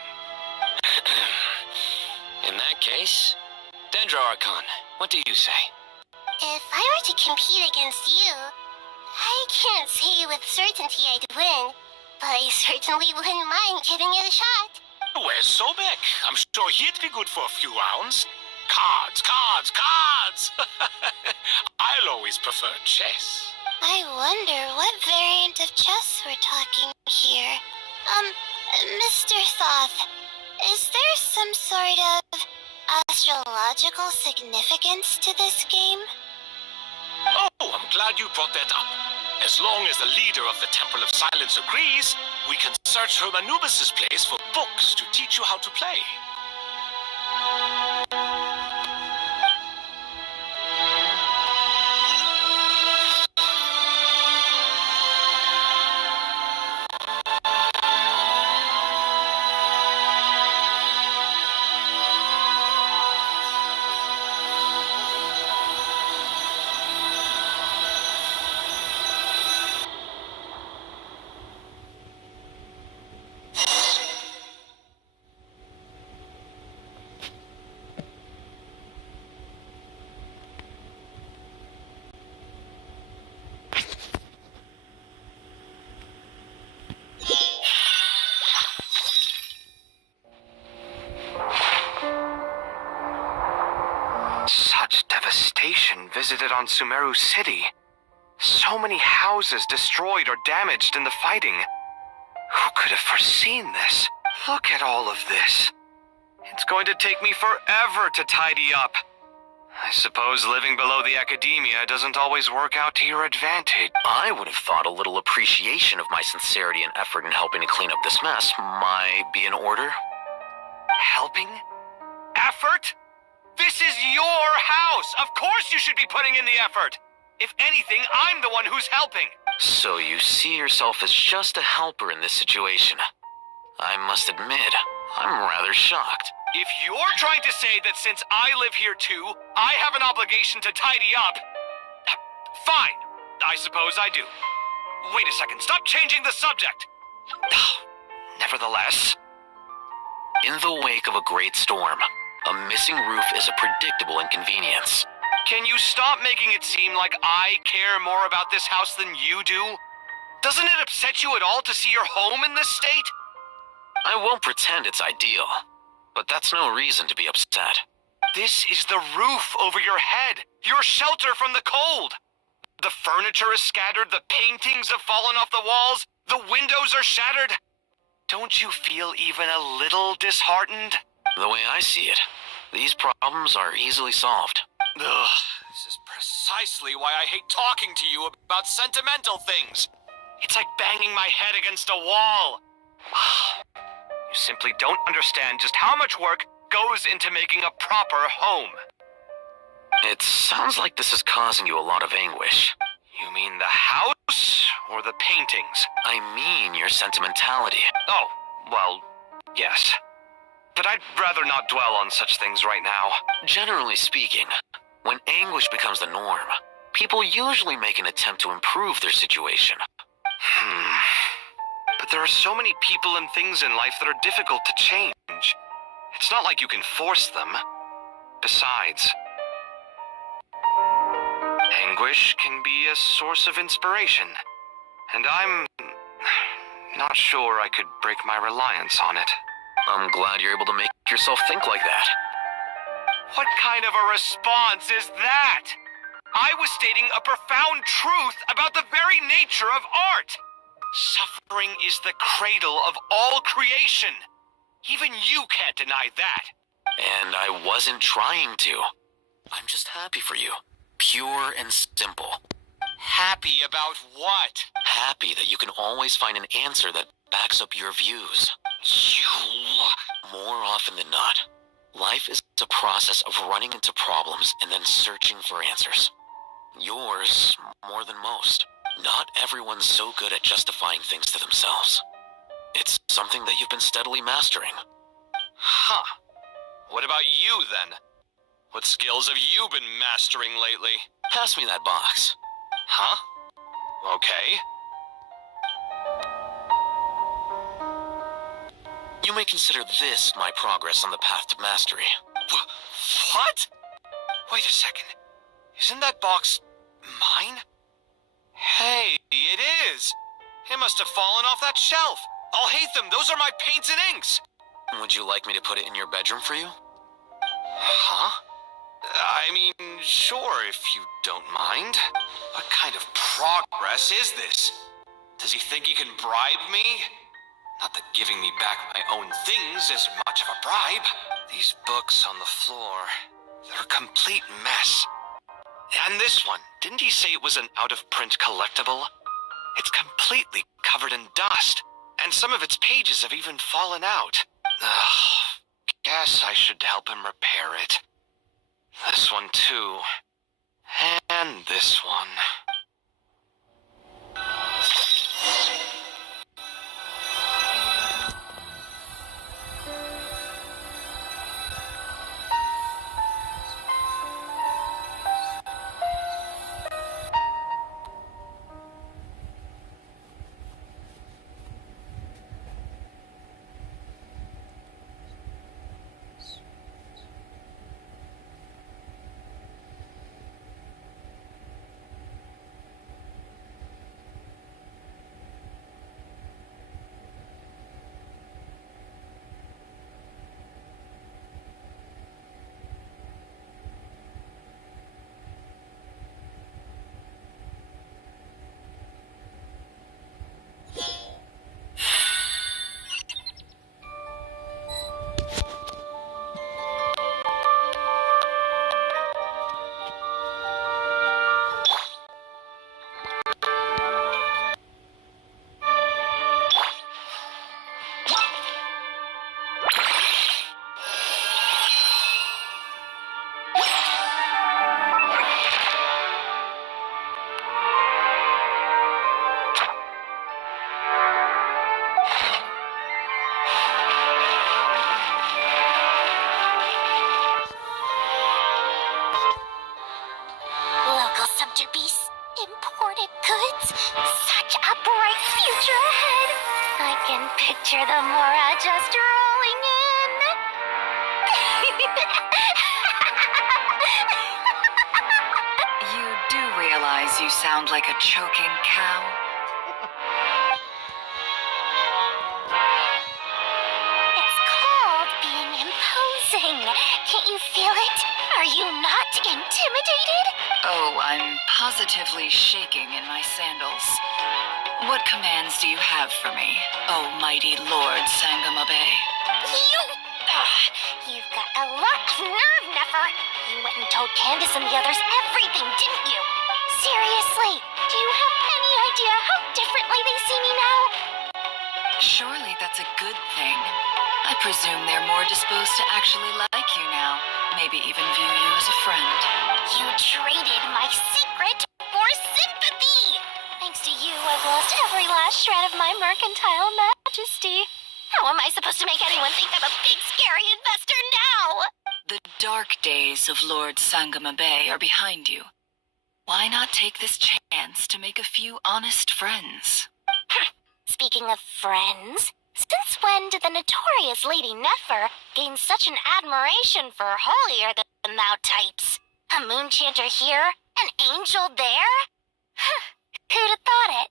In that case, Dendro Archon, what do you say? If I were to compete against you, I can't say with certainty I'd win, but I certainly wouldn't mind giving it a shot. Where's Sobek? I'm sure he'd be good for a few rounds. Cards, cards, cards! I'll always prefer chess. I wonder what variant of chess we're talking here. Mr. Thoth, is there some sort of astrological significance to this game? Oh, I'm glad you brought that up. As long as the leader of the Temple of Silence agrees, we can search Hermanubis' place for books to teach you how to play. visited on Sumeru City. So many houses destroyed or damaged in the fighting. Who could have foreseen this? Look at all of this. It's going to take me forever to tidy up. I suppose living below the academia doesn't always work out to your advantage. I would have thought a little appreciation of my sincerity and effort in helping to clean up this mess might be in order. Helping? Effort? This is your house! Of course you should be putting in the effort! If anything, I'm the one who's helping! So you see yourself as just a helper in this situation. I must admit, I'm rather shocked. If you're trying to say that since I live here too, I have an obligation to tidy up, fine. I suppose I do. Wait a second, stop changing the subject! Nevertheless... In the wake of a great storm, a missing roof is a predictable inconvenience. Can you stop making it seem like I care more about this house than you do? Doesn't it upset you at all to see your home in this state? I won't pretend it's ideal, but that's no reason to be upset. This is the roof over your head, your shelter from the cold. The furniture is scattered, the paintings have fallen off the walls, the windows are shattered. Don't you feel even a little disheartened? The way I see it, these problems are easily solved. Ugh, this is precisely why I hate talking to you about sentimental things. It's like banging my head against a wall. You simply don't understand just how much work goes into making a proper home. It sounds like this is causing you a lot of anguish. You mean the house or the paintings? I mean your sentimentality. Oh, well, yes. But I'd rather not dwell on such things right now. Generally speaking, when anguish becomes the norm, people usually make an attempt to improve their situation. But there are so many people and things in life that are difficult to change. It's not like you can force them. Besides, anguish can be a source of inspiration, and I'm not sure I could break my reliance on it. I'm glad you're able to make yourself think like that. What kind of a response is that? I was stating a profound truth about the very nature of art. Suffering is the cradle of all creation. Even you can't deny that. And I wasn't trying to. I'm just happy for you. Pure and simple. Happy about what? Happy that you can always find an answer that backs up your views. More often than not, life is a process of running into problems and then searching for answers. Yours, more than most. Not everyone's so good at justifying things to themselves. It's something that you've been steadily mastering. Huh. What about you, then? What skills have you been mastering lately? Pass me that box. Huh? Okay. You may consider this my progress on the path to mastery. What? Wait a second. Isn't that box mine? Hey, it is. It must have fallen off that shelf. I'll hate them. Those are my paints and inks. Would you like me to put it in your bedroom for you? Huh? I mean, sure, if you don't mind. What kind of progress is this? Does he think he can bribe me? Not that giving me back my own things is much of a bribe. These books on the floor, they're a complete mess. And this one, didn't he say it was an out-of-print collectible? It's completely covered in dust, and some of its pages have even fallen out. Ugh, guess I should help him repair it. This one too. And this one. goods. Such a bright future ahead. I can picture the Mora just rolling in. You do realize you sound like a choking cow? It's called being imposing. Can't you feel it? Are you not intimidated? Oh, I'm positively shaking in my sandals. What commands do you have for me, oh mighty Lord Sangamabe? You've got a lot of nerve, Nefer. You went and told Candace and the others everything, didn't you? Seriously, do you have any idea how differently they see me now? Surely that's a good thing. I presume they're more disposed to actually like you now. Maybe even view you as a friend. You traded my secret for sympathy! Thanks to you, I've lost every last shred of my mercantile majesty. How am I supposed to make anyone think I'm a big, scary investor now? The dark days of Lord Sangamabe are behind you. Why not take this chance to make a few honest friends? Speaking of friends, since when did the notorious Lady Nefer gain such an admiration for holier-than-thou types? A moon chanter here, an angel there? Who'd have thought it?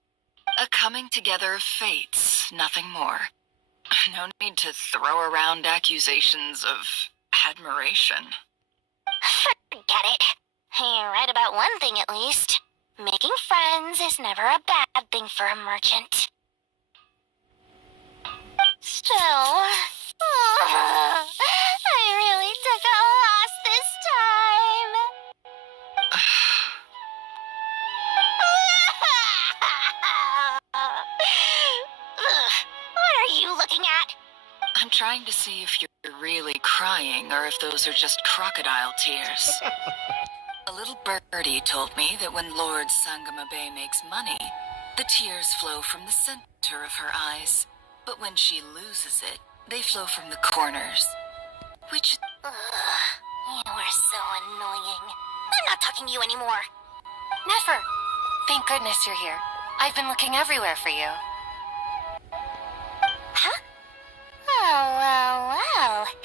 A coming together of fates, nothing more. No need to throw around accusations of admiration. Forget it. You're right about one thing at least. Making friends is never a bad thing for a merchant. Still, I really took a loss this time. What are you looking at? I'm trying to see if you're really crying or if those are just crocodile tears. A little birdie told me that when Lord Sangamabe makes money, the tears flow from the center of her eyes. But when she loses it, they flow from the corners. Which... You are so annoying. I'm not talking to you anymore. Nefer, thank goodness you're here. I've been looking everywhere for you. Huh? Well.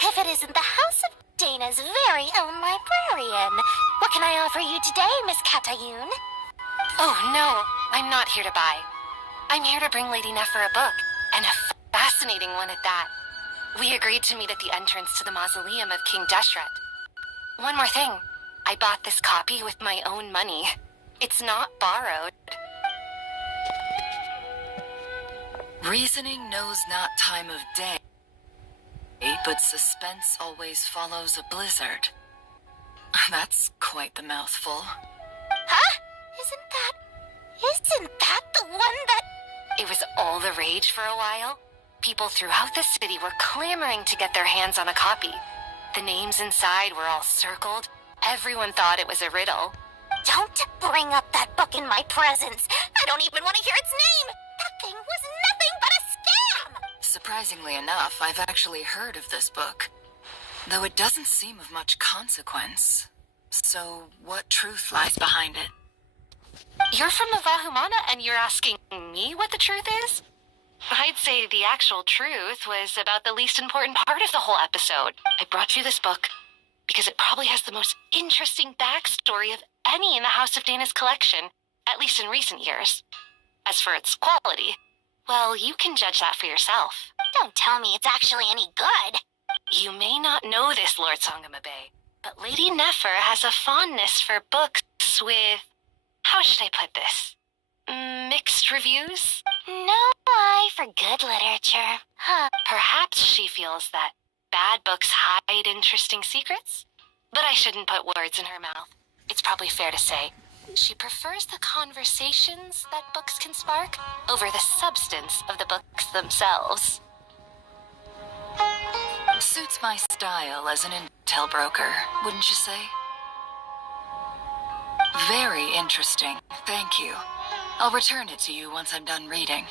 If it isn't the House of Dana's very own librarian. What can I offer you today, Miss Katayun? Oh, no. I'm not here to buy. I'm here to bring Lady Nefer a book, and a fascinating one at that. We agreed to meet at the entrance to the mausoleum of King Deshret. One more thing. I bought this copy with my own money. It's not borrowed. Reasoning knows not time of day, but suspense always follows a blizzard. That's quite the mouthful. Huh? Isn't that the one that... It was all the rage for a while. People throughout the city were clamoring to get their hands on a copy. The names inside were all circled. Everyone thought it was a riddle. Don't bring up that book in my presence. I don't even want to hear its name. That thing was nothing but a scam. Surprisingly enough, I've actually heard of this book, though it doesn't seem of much consequence. So, what truth lies behind it? You're from the Vahumana and you're asking me what the truth is? I'd say the actual truth was about the least important part of the whole episode. I brought you this book because it probably has the most interesting backstory of any in the House of Dana's collection, at least in recent years. As for its quality, well, you can judge that for yourself. Don't tell me it's actually any good. You may not know this, Lord Sangamabe, but Lady Nefer has a fondness for books with... How should I put this? Mixed reviews? No eye for good literature. Huh. Perhaps she feels that bad books hide interesting secrets? But I shouldn't put words in her mouth. It's probably fair to say she prefers the conversations that books can spark over the substance of the books themselves. Suits my style as an intel broker, wouldn't you say? Very interesting, thank you. I'll return it to you once I'm done reading.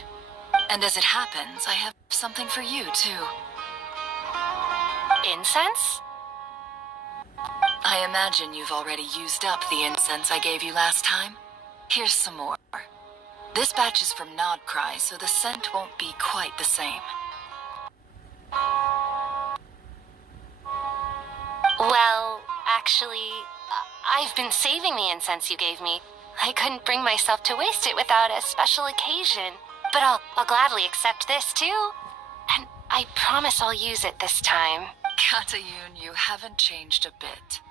And as it happens, I have something for you, too. Incense? I imagine you've already used up the incense I gave you last time. Here's some more. This batch is from Nodcry, so the scent won't be quite the same. Well, actually, I've been saving the incense you gave me. I couldn't bring myself to waste it without a special occasion. But I'll gladly accept this, too. And I promise I'll use it this time. Katayun, you haven't changed a bit.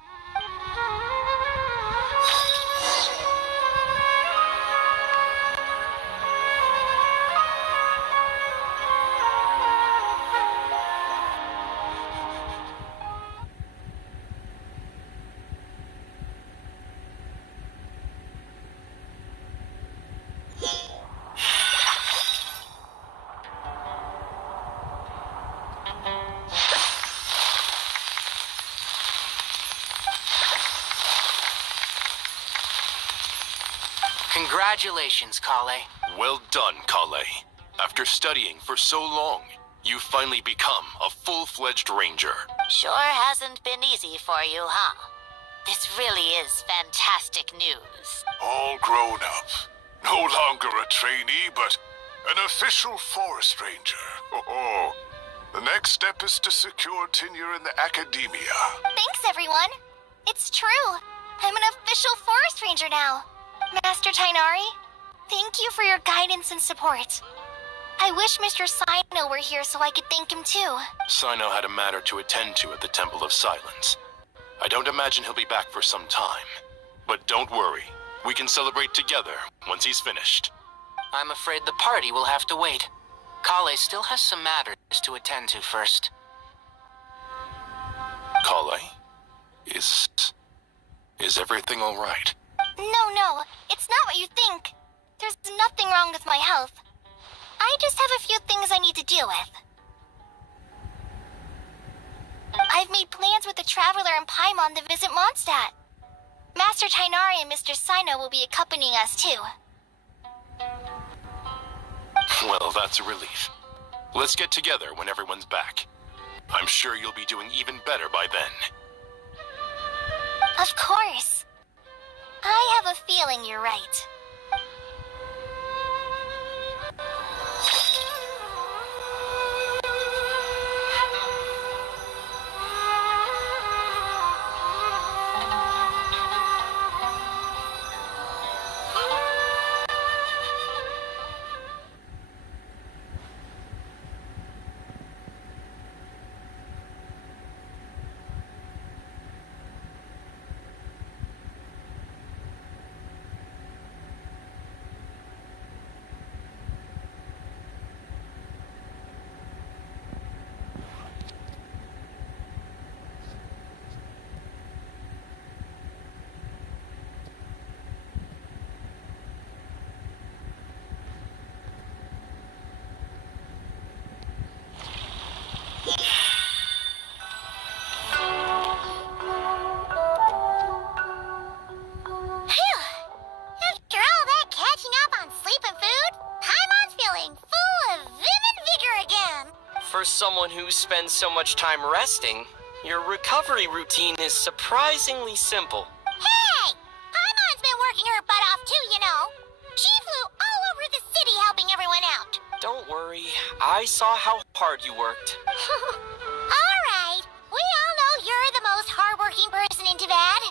Congratulations, Kale. Well done, Kale. After studying for so long, you've finally become a full-fledged ranger. Sure hasn't been easy for you, huh? This really is fantastic news. All grown up. No longer a trainee, but an official forest ranger. Oh, the next step is to secure tenure in the academia. Thanks, everyone. It's true. I'm an official forest ranger now. Master Tainari, thank you for your guidance and support. I wish Mr. Sino were here so I could thank him too. Sino had a matter to attend to at the Temple of Silence. I don't imagine he'll be back for some time. But don't worry, we can celebrate together once he's finished. I'm afraid the party will have to wait. Kale still has some matters to attend to first. Kale, is everything all right? No, it's not what you think. There's nothing wrong with my health. I just have a few things I need to deal with. I've made plans with the Traveler and Paimon to visit Mondstadt. Master Tainari and Mr. Sino will be accompanying us too. Well, that's a relief. Let's get together when everyone's back. I'm sure you'll be doing even better by then. Of course. I have a feeling you're right. For someone who spends so much time resting, your recovery routine is surprisingly simple. Hey! Paimon's been working her butt off too, you know. She flew all over the city helping everyone out. Don't worry, I saw how hard you worked. Alright, we all know you're the most hardworking person in Tavad.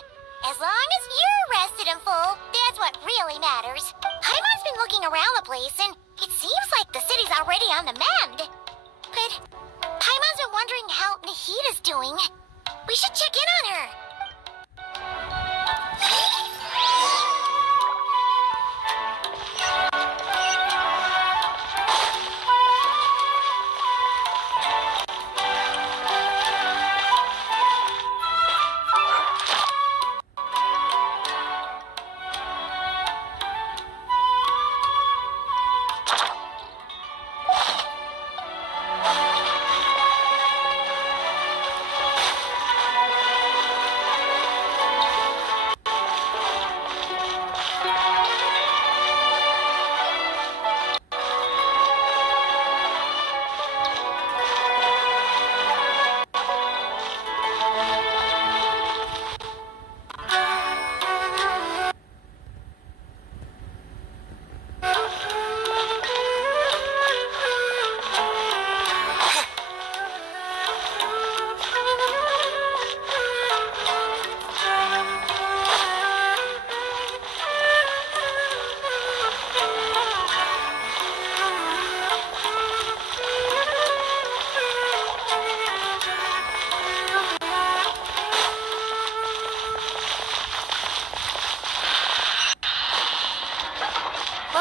As long as you're rested and full, that's what really matters. Paimon's been looking around the place, and it seems like the city's already on the mend. But Paimon's been wondering how Nahida's doing. We should check in on her.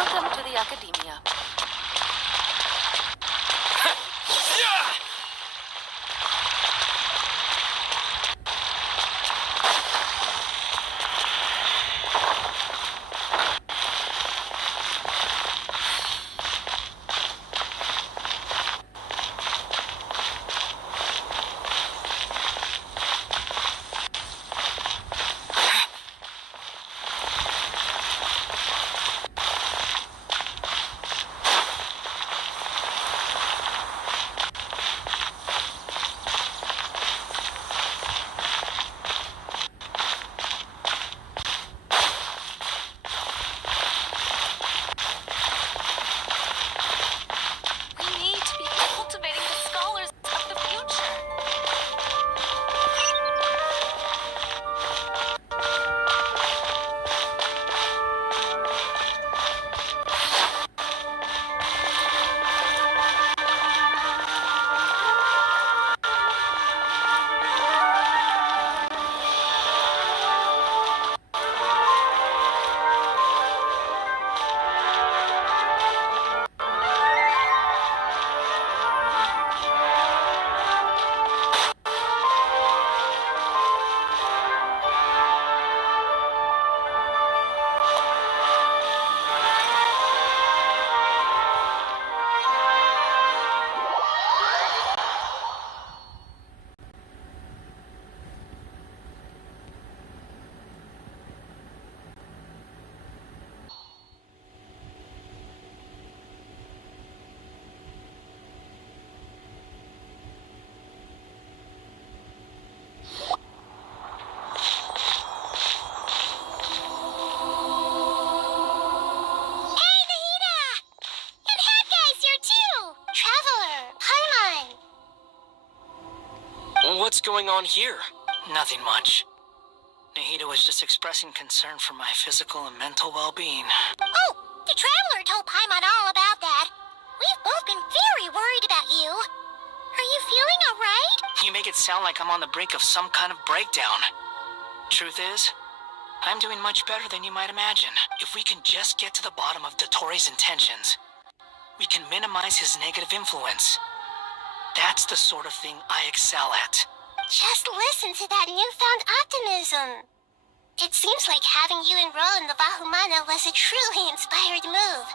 Welcome to the Academia. What's going on here? Nothing much. Nahida was just expressing concern for my physical and mental well-being. Oh, the Traveler told Paimon all about that. We've both been very worried about you. Are you feeling alright? You make it sound like I'm on the brink of some kind of breakdown. Truth is, I'm doing much better than you might imagine. If we can just get to the bottom of Dottore's intentions, we can minimize his negative influence. That's the sort of thing I excel at. Just listen to that newfound optimism. It seems like having you enroll in the Vahumana was a truly inspired move.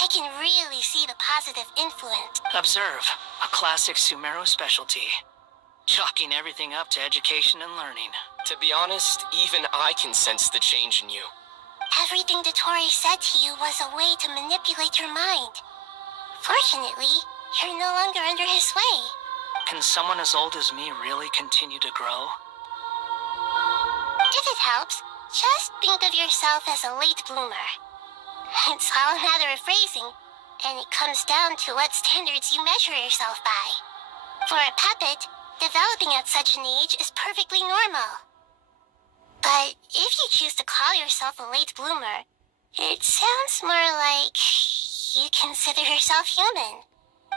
I can really see the positive influence. Observe, a classic Sumeru specialty. Chalking everything up to education and learning. To be honest, even I can sense the change in you. Everything Dottore said to you was a way to manipulate your mind. Fortunately, you're no longer under his sway. Can someone as old as me really continue to grow? If it helps, just think of yourself as a late bloomer. It's all a matter of phrasing, and it comes down to what standards you measure yourself by. For a puppet, developing at such an age is perfectly normal. But if you choose to call yourself a late bloomer, it sounds more like you consider yourself human.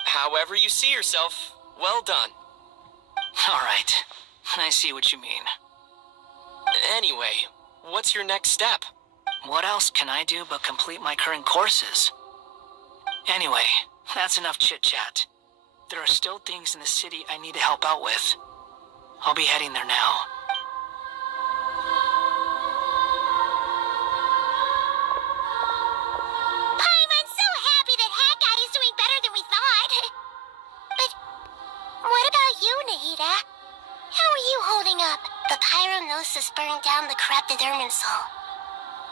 However you see yourself, well done. All right, I see what you mean. Anyway, what's your next step? What else can I do but complete my current courses? Anyway, that's enough chit-chat. There are still things in the city I need to help out with. I'll be heading there now. Paimon's so happy that Haggai is doing better than we thought. But what about you, Nahida? How are you holding up? The Pyronosis burned down the corrupted Irminsul.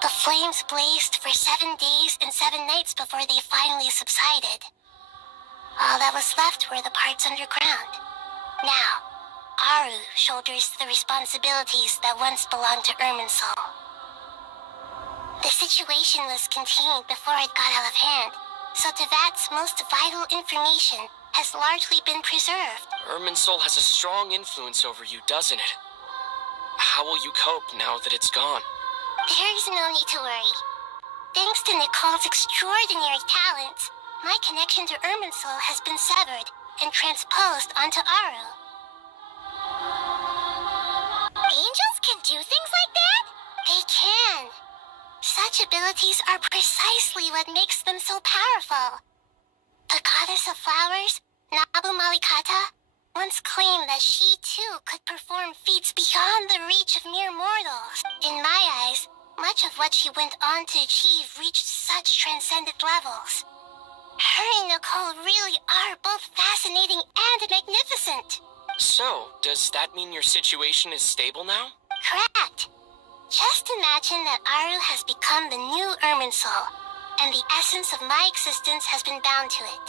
The flames blazed for 7 days and 7 nights before they finally subsided. All that was left were the parts underground. Now, Aru shoulders the responsibilities that once belonged to Irminsul. The situation was contained before it got out of hand, so Tevat's most vital information has largely been preserved. Irminsul has a strong influence over you, doesn't it? How will you cope now that it's gone? There's no need to worry. Thanks to Nicole's extraordinary talents, my connection to Irminsul has been severed and transposed onto Aru. Angels can do things like that? They can. Such abilities are precisely what makes them so powerful. The goddess of flowers, Nabu Malikata, once claimed that she too could perform feats beyond the reach of mere mortals. In my eyes, much of what she went on to achieve reached such transcendent levels. Her and Nicole really are both fascinating and magnificent. So, does that mean your situation is stable now? Correct. Just imagine that Aru has become the new Irminsul, and the essence of my existence has been bound to it.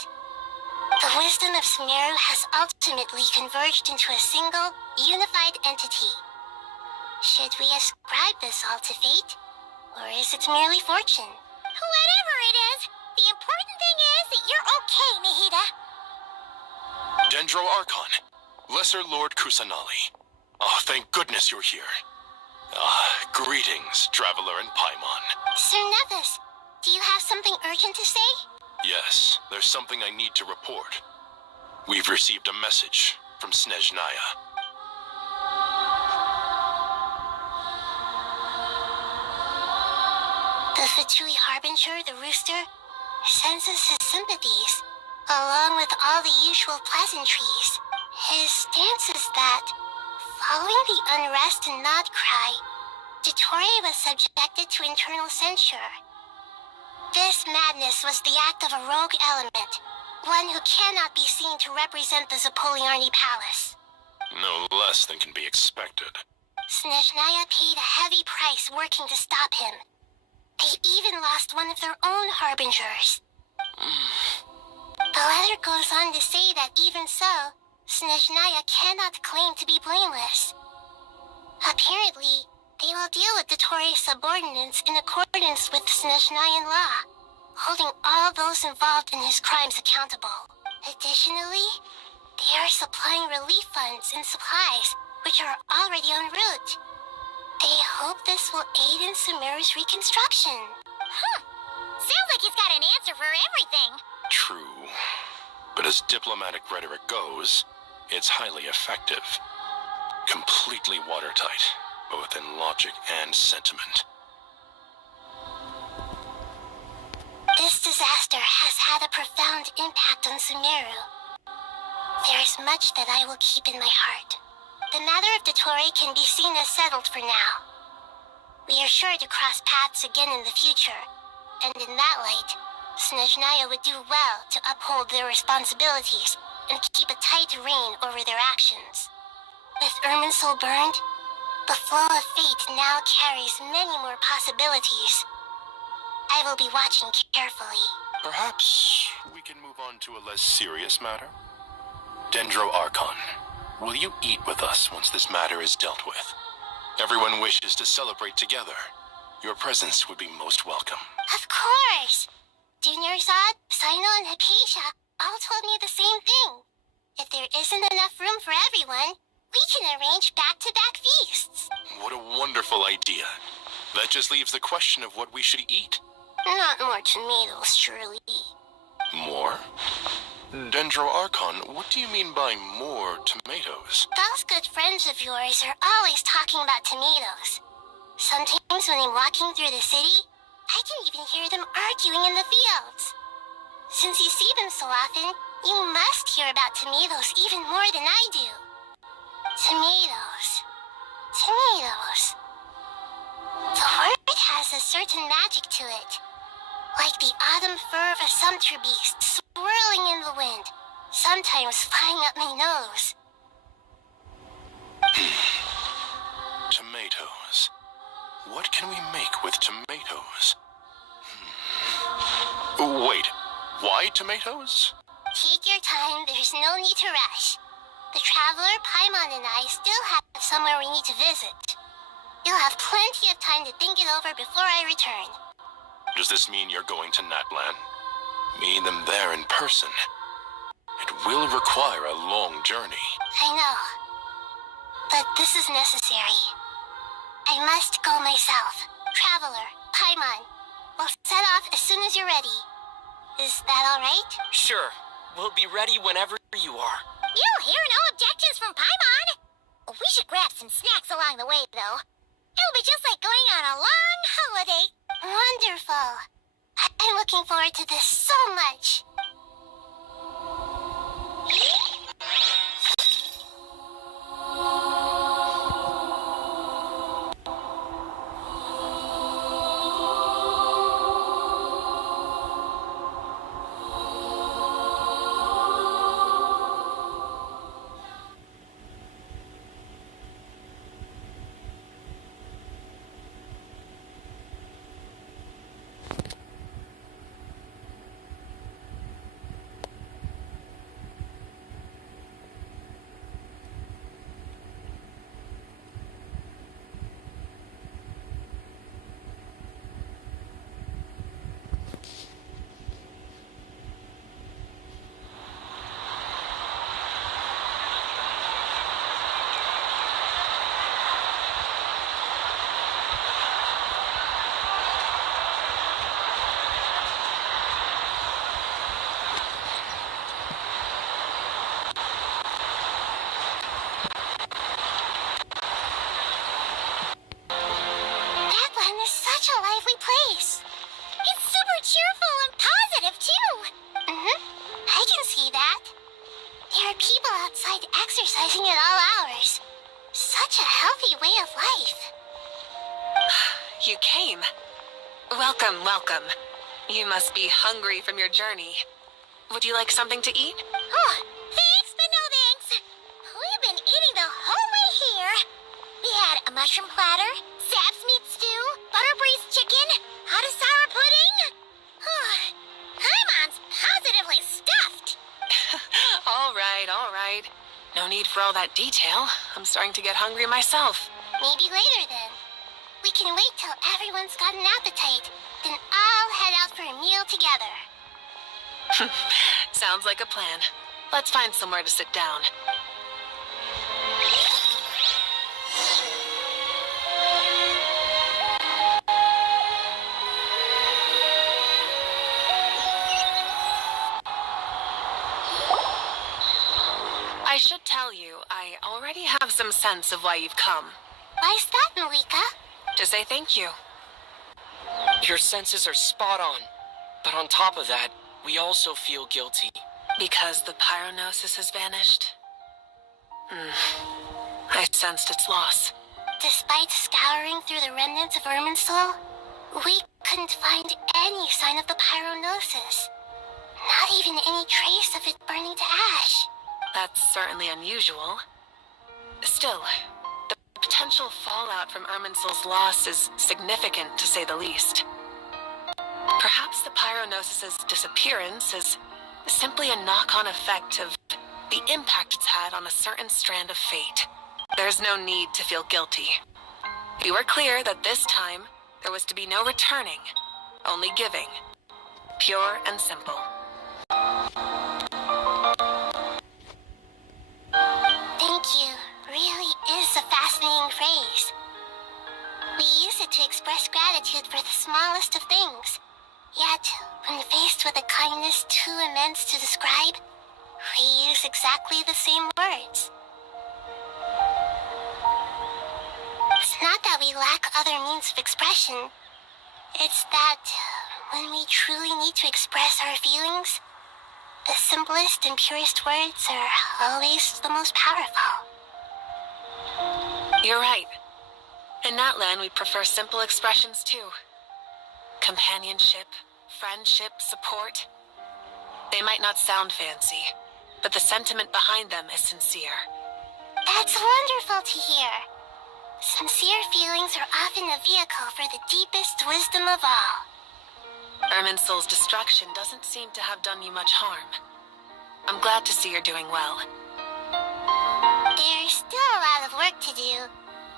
The wisdom of Sumeru has ultimately converged into a single, unified entity. Should we ascribe this all to fate, or is it merely fortune? Whatever it is, the important thing is that you're okay, Nihida. Dendro Archon, Lesser Lord Kusanali. Oh, thank goodness you're here. Greetings, Traveler and Paimon. Sir Nevis, do you have something urgent to say? Yes, there's something I need to report. We've received a message from Snezhnaya. The Fatui Harbinger, the Rooster, sends us his sympathies, along with all the usual pleasantries. His stance is that, following the unrest and Nod Cry, Dottore was subjected to internal censure. This madness was the act of a rogue element, one who cannot be seen to represent the Zapoliarni Palace. No less than can be expected. Snezhnaya paid a heavy price working to stop him. They even lost one of their own harbingers. The letter goes on to say that even so, Snezhnaya cannot claim to be blameless. Apparently, they will deal with Dottore's subordinates in accordance with Snezhnayan law, holding all those involved in his crimes accountable. Additionally, they are supplying relief funds and supplies, which are already en route. They hope this will aid in Sumeru's reconstruction. Sounds like he's got an answer for everything. True. But as diplomatic rhetoric goes, it's highly effective. Completely watertight, both in logic and sentiment. This disaster has had a profound impact on Sumeru. There is much that I will keep in my heart. The matter of Dottore can be seen as settled for now. We are sure to cross paths again in the future, and in that light, Snezhnaya would do well to uphold their responsibilities and keep a tight rein over their actions. With Irminsul burned, the flow of fate now carries many more possibilities. I will be watching carefully. Perhaps we can move on to a less serious matter? Dendro Archon, will you eat with us once this matter is dealt with? Everyone wishes to celebrate together. Your presence would be most welcome. Of course! Junior Zod, Sino, and Hypatia all told me the same thing. If there isn't enough room for everyone, we can arrange back-to-back feasts. What a wonderful idea. That just leaves the question of what we should eat. Not more tomatoes, surely. More? Dendro Archon, what do you mean by more tomatoes? Those good friends of yours are always talking about tomatoes. Sometimes when I'm walking through the city, I can even hear them arguing in the fields. Since you see them so often, you must hear about tomatoes even more than I do. Tomatoes. Tomatoes. The word has a certain magic to it. Like the autumn fur of a sumpter beast swirling in the wind, sometimes flying up my nose. Tomatoes. What can we make with tomatoes? Wait, why tomatoes? Take your time, there's no need to rush. The Traveler, Paimon, and I still have somewhere we need to visit. You'll have plenty of time to think it over before I return. Does this mean you're going to Natlan? Meet them there in person. It will require a long journey. I know. But this is necessary. I must go myself. Traveler, Paimon, we'll set off as soon as you're ready. Is that all right? Sure. We'll be ready whenever you are. You'll hear no objections from Paimon. We should grab some snacks along the way, though. It'll be just like going on a long holiday. Wonderful. I'm looking forward to this so much. Exercising at all hours. Such a healthy way of life. You came. Welcome, welcome. You must be hungry from your journey. Would you like something to eat? Oh, thanks, but no thanks. We've been eating the whole way here. We had a mushroom platter, sap's meat stew, butter braised chicken, hot sour pudding. Paimon's positively stuffed. All right, all right. No need for all that detail. I'm starting to get hungry myself. Maybe later then. We can wait till everyone's got an appetite, then all head out for a meal together. Sounds like a plan. Let's find somewhere to sit down. I should tell you, I already have some sense of why you've come. Why's that, Malika? To say thank you. Your senses are spot on. But on top of that, we also feel guilty. Because the pyronosis has vanished? I sensed its loss. Despite scouring through the remnants of Irminsul, we couldn't find any sign of the pyronosis. Not even any trace of it burning to ash. That's certainly unusual. Still, the potential fallout from Irminsul's loss is significant, to say the least. Perhaps the pyronosis's disappearance is simply a knock-on effect of the impact it's had on a certain strand of fate. There's no need to feel guilty. You were clear that this time there was to be no returning, only giving. Pure and simple. Thank you really is a fascinating phrase. We use it to express gratitude for the smallest of things. Yet, when faced with a kindness too immense to describe, we use exactly the same words. It's not that we lack other means of expression. It's that when we truly need to express our feelings, the simplest and purest words are always the most powerful. You're right. In Natlan, we prefer simple expressions too. Companionship, friendship, support. They might not sound fancy, but the sentiment behind them is sincere. That's wonderful to hear. Sincere feelings are often a vehicle for the deepest wisdom of all. Irminsul's destruction doesn't seem to have done you much harm. I'm glad to see you're doing well. There's still a lot of work to do,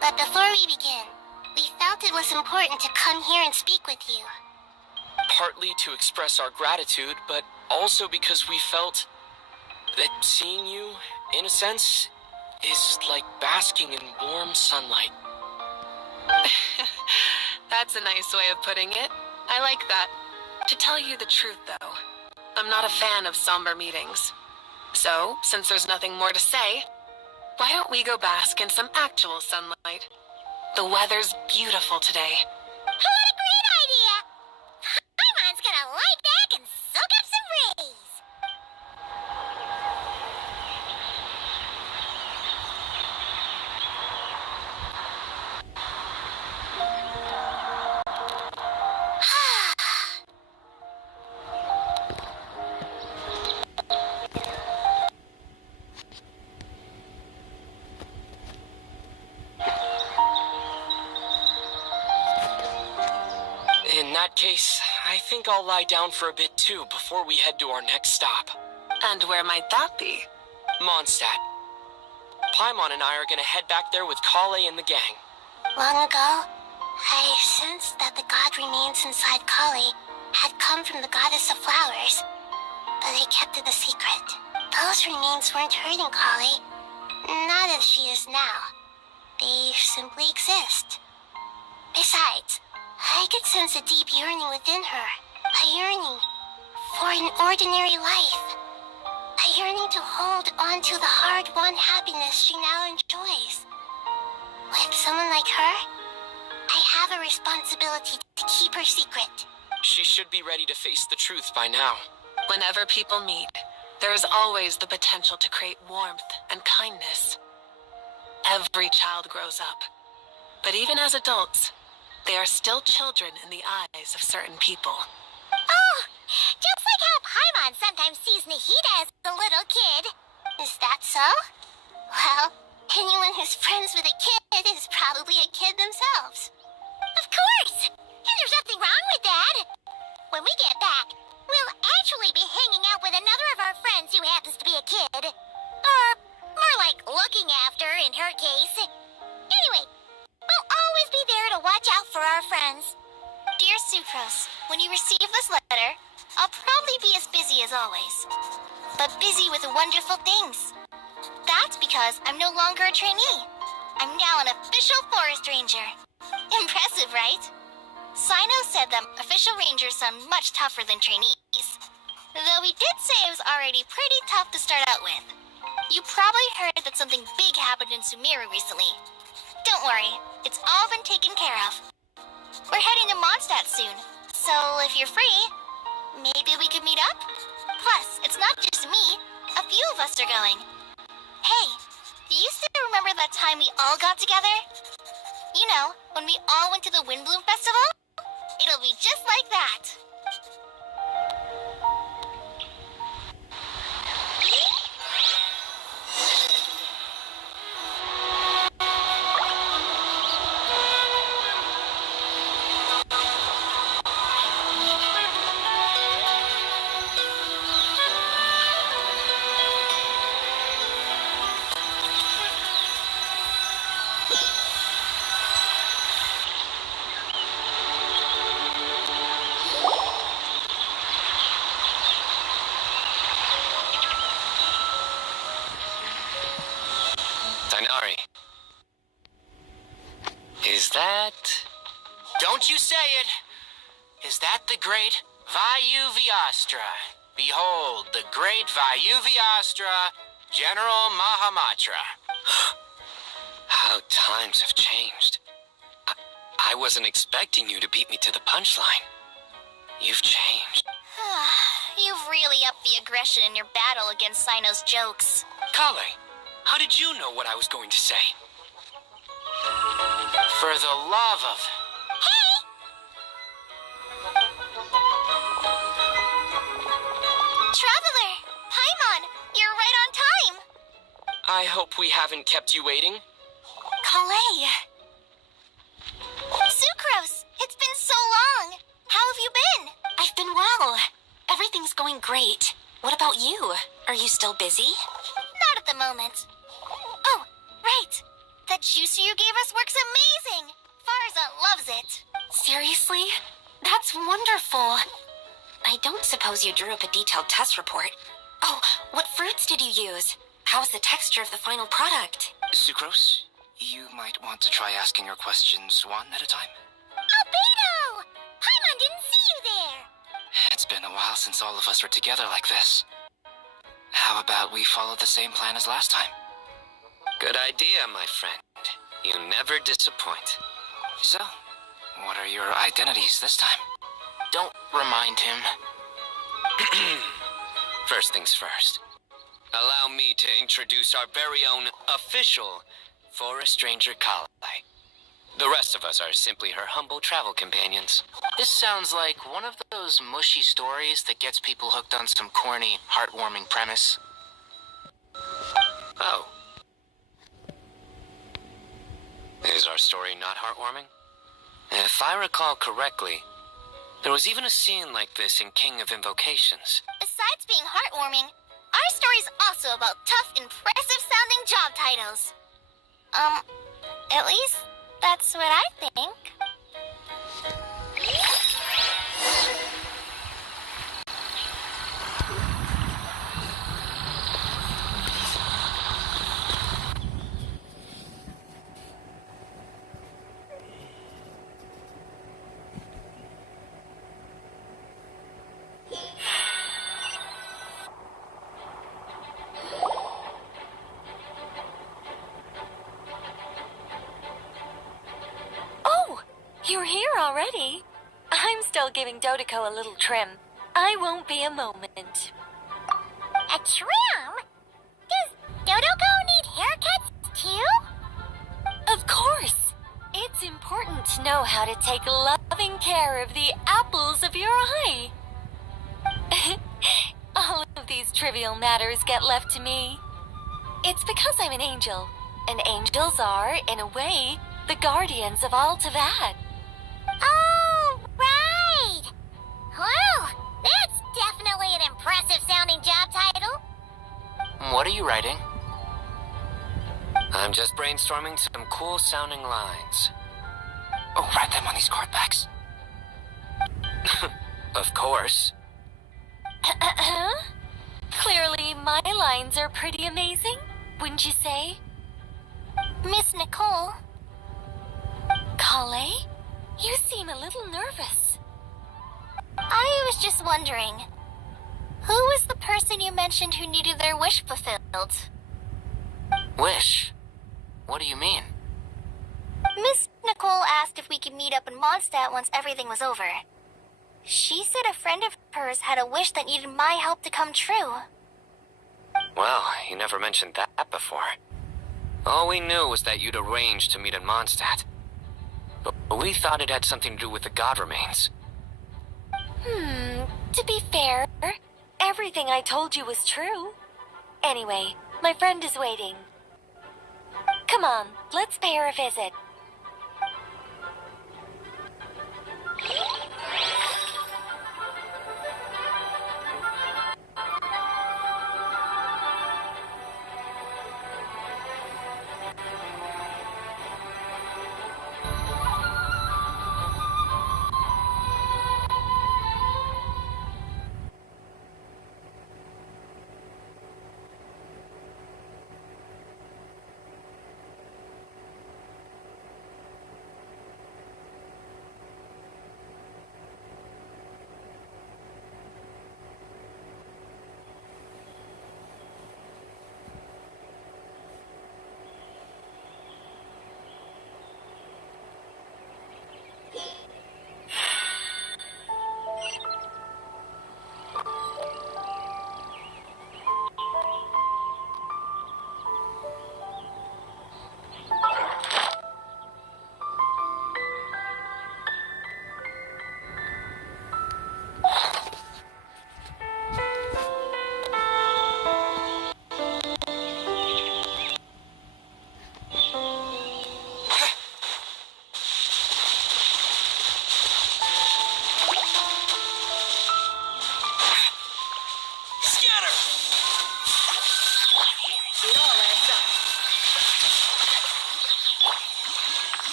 but before we begin, we felt it was important to come here and speak with you. Partly to express our gratitude, but also because we felt that seeing you, in a sense, is like basking in warm sunlight. That's a nice way of putting it. I like that. To tell you the truth, though, I'm not a fan of somber meetings. So, since there's nothing more to say, why don't we go bask in some actual sunlight? The weather's beautiful today. What a great idea! case, I think I'll lie down for a bit too before we head to our next stop. And where might that be? Mondstadt. Paimon and I are gonna head back there with Kale and the gang. Long ago, I sensed that the god remains inside Kali had come from the goddess of flowers, but I kept it a secret. Those remains weren't hurting Kali, not as she is now. They simply exist. Besides, I could sense a deep yearning within her, a yearning for an ordinary life, a yearning to hold on to the hard-won happiness she now enjoys. With someone like her, I have a responsibility to keep her secret. She should be ready to face the truth by now. Whenever people meet, there is always the potential to create warmth and kindness. Every child grows up, but even as adults, they are still children in the eyes of certain people. Oh, just like how Paimon sometimes sees Nahida as a little kid. Is that so? Well, anyone who's friends with a kid is probably a kid themselves. Of course! And there's nothing wrong with that. When we get back, we'll actually be hanging out with another of our friends who happens to be a kid. Or more like looking after, in her case. Anyway, we'll always be there to watch out for our friends. Dear Sucrose, when you receive this letter, I'll probably be as busy as always. But busy with wonderful things. That's because I'm no longer a trainee. I'm now an official forest ranger. Impressive, right? Sino said that official rangers sound much tougher than trainees. Though he did say it was already pretty tough to start out with. You probably heard that something big happened in Sumeru recently. Don't worry, it's all been taken care of. We're heading to Mondstadt soon, so if you're free, maybe we could meet up? Plus, it's not just me, a few of us are going. Hey, do you still remember that time we all got together? You know, when we all went to the Windbloom Festival? It'll be just like that. Is that... Don't you say it! Is that the great Vayuviastra? Behold, the great Vayuviastra, General Mahamatra. How times have changed. I wasn't expecting you to beat me to the punchline. You've changed. You've really upped the aggression in your battle against Sino's jokes. Kale, how did you know what I was going to say? For the love of... Hey! Traveler! Paimon, you're right on time! I hope we haven't kept you waiting. Kale! Sucrose! It's been so long! How have you been? I've been well. Everything's going great. What about you? Are you still busy? Not at the moment. Oh, right! That juicer you gave us works amazing! Farzan loves it. Seriously? That's wonderful. I don't suppose you drew up a detailed test report. Oh, what fruits did you use? How's the texture of the final product? Sucrose, you might want to try asking your questions one at a time. Albedo! Paimon didn't see you there! It's been a while since all of us were together like this. How about we follow the same plan as last time? Good idea, my friend. You never disappoint. So, what are your identities this time? Don't remind him. First things first. Allow me to introduce our very own official Forest Ranger Kale. The rest of us are simply her humble travel companions. This sounds like one of those mushy stories that gets people hooked on some corny, heartwarming premise. Oh. Is our story not heartwarming? If I recall correctly, There was even a scene like this in King of Invocations. Besides being heartwarming, our story's also about tough, impressive-sounding job titles. At least that's what I think. You're here already? I'm still giving Dottore a little trim. I won't be a moment. A trim? Does Dottore need haircuts too? Of course. It's important to know how to take loving care of the apples of your eye. All of these trivial matters get left to me. It's because I'm an angel, and angels are, in a way, the guardians of all Teyvat. Oh, right! Well, that's definitely an impressive-sounding job title. What are you writing? I'm just brainstorming some cool-sounding lines. Oh, write them on these card backs. Of course. Clearly, my lines are pretty amazing, wouldn't you say? Miss Nicole. Kale? You seem a little nervous. I was just wondering, who was the person you mentioned who needed their wish fulfilled? Wish? What do you mean? Miss Nicole asked if we could meet up in Mondstadt once everything was over. She said a friend of hers had a wish that needed my help to come true. Well, you never mentioned that before. All we knew was that you'd arranged to meet in Mondstadt. But we thought it had something to do with the god remains. To be fair, everything I told you was true. Anyway, my friend is waiting. Come on, let's pay her a visit.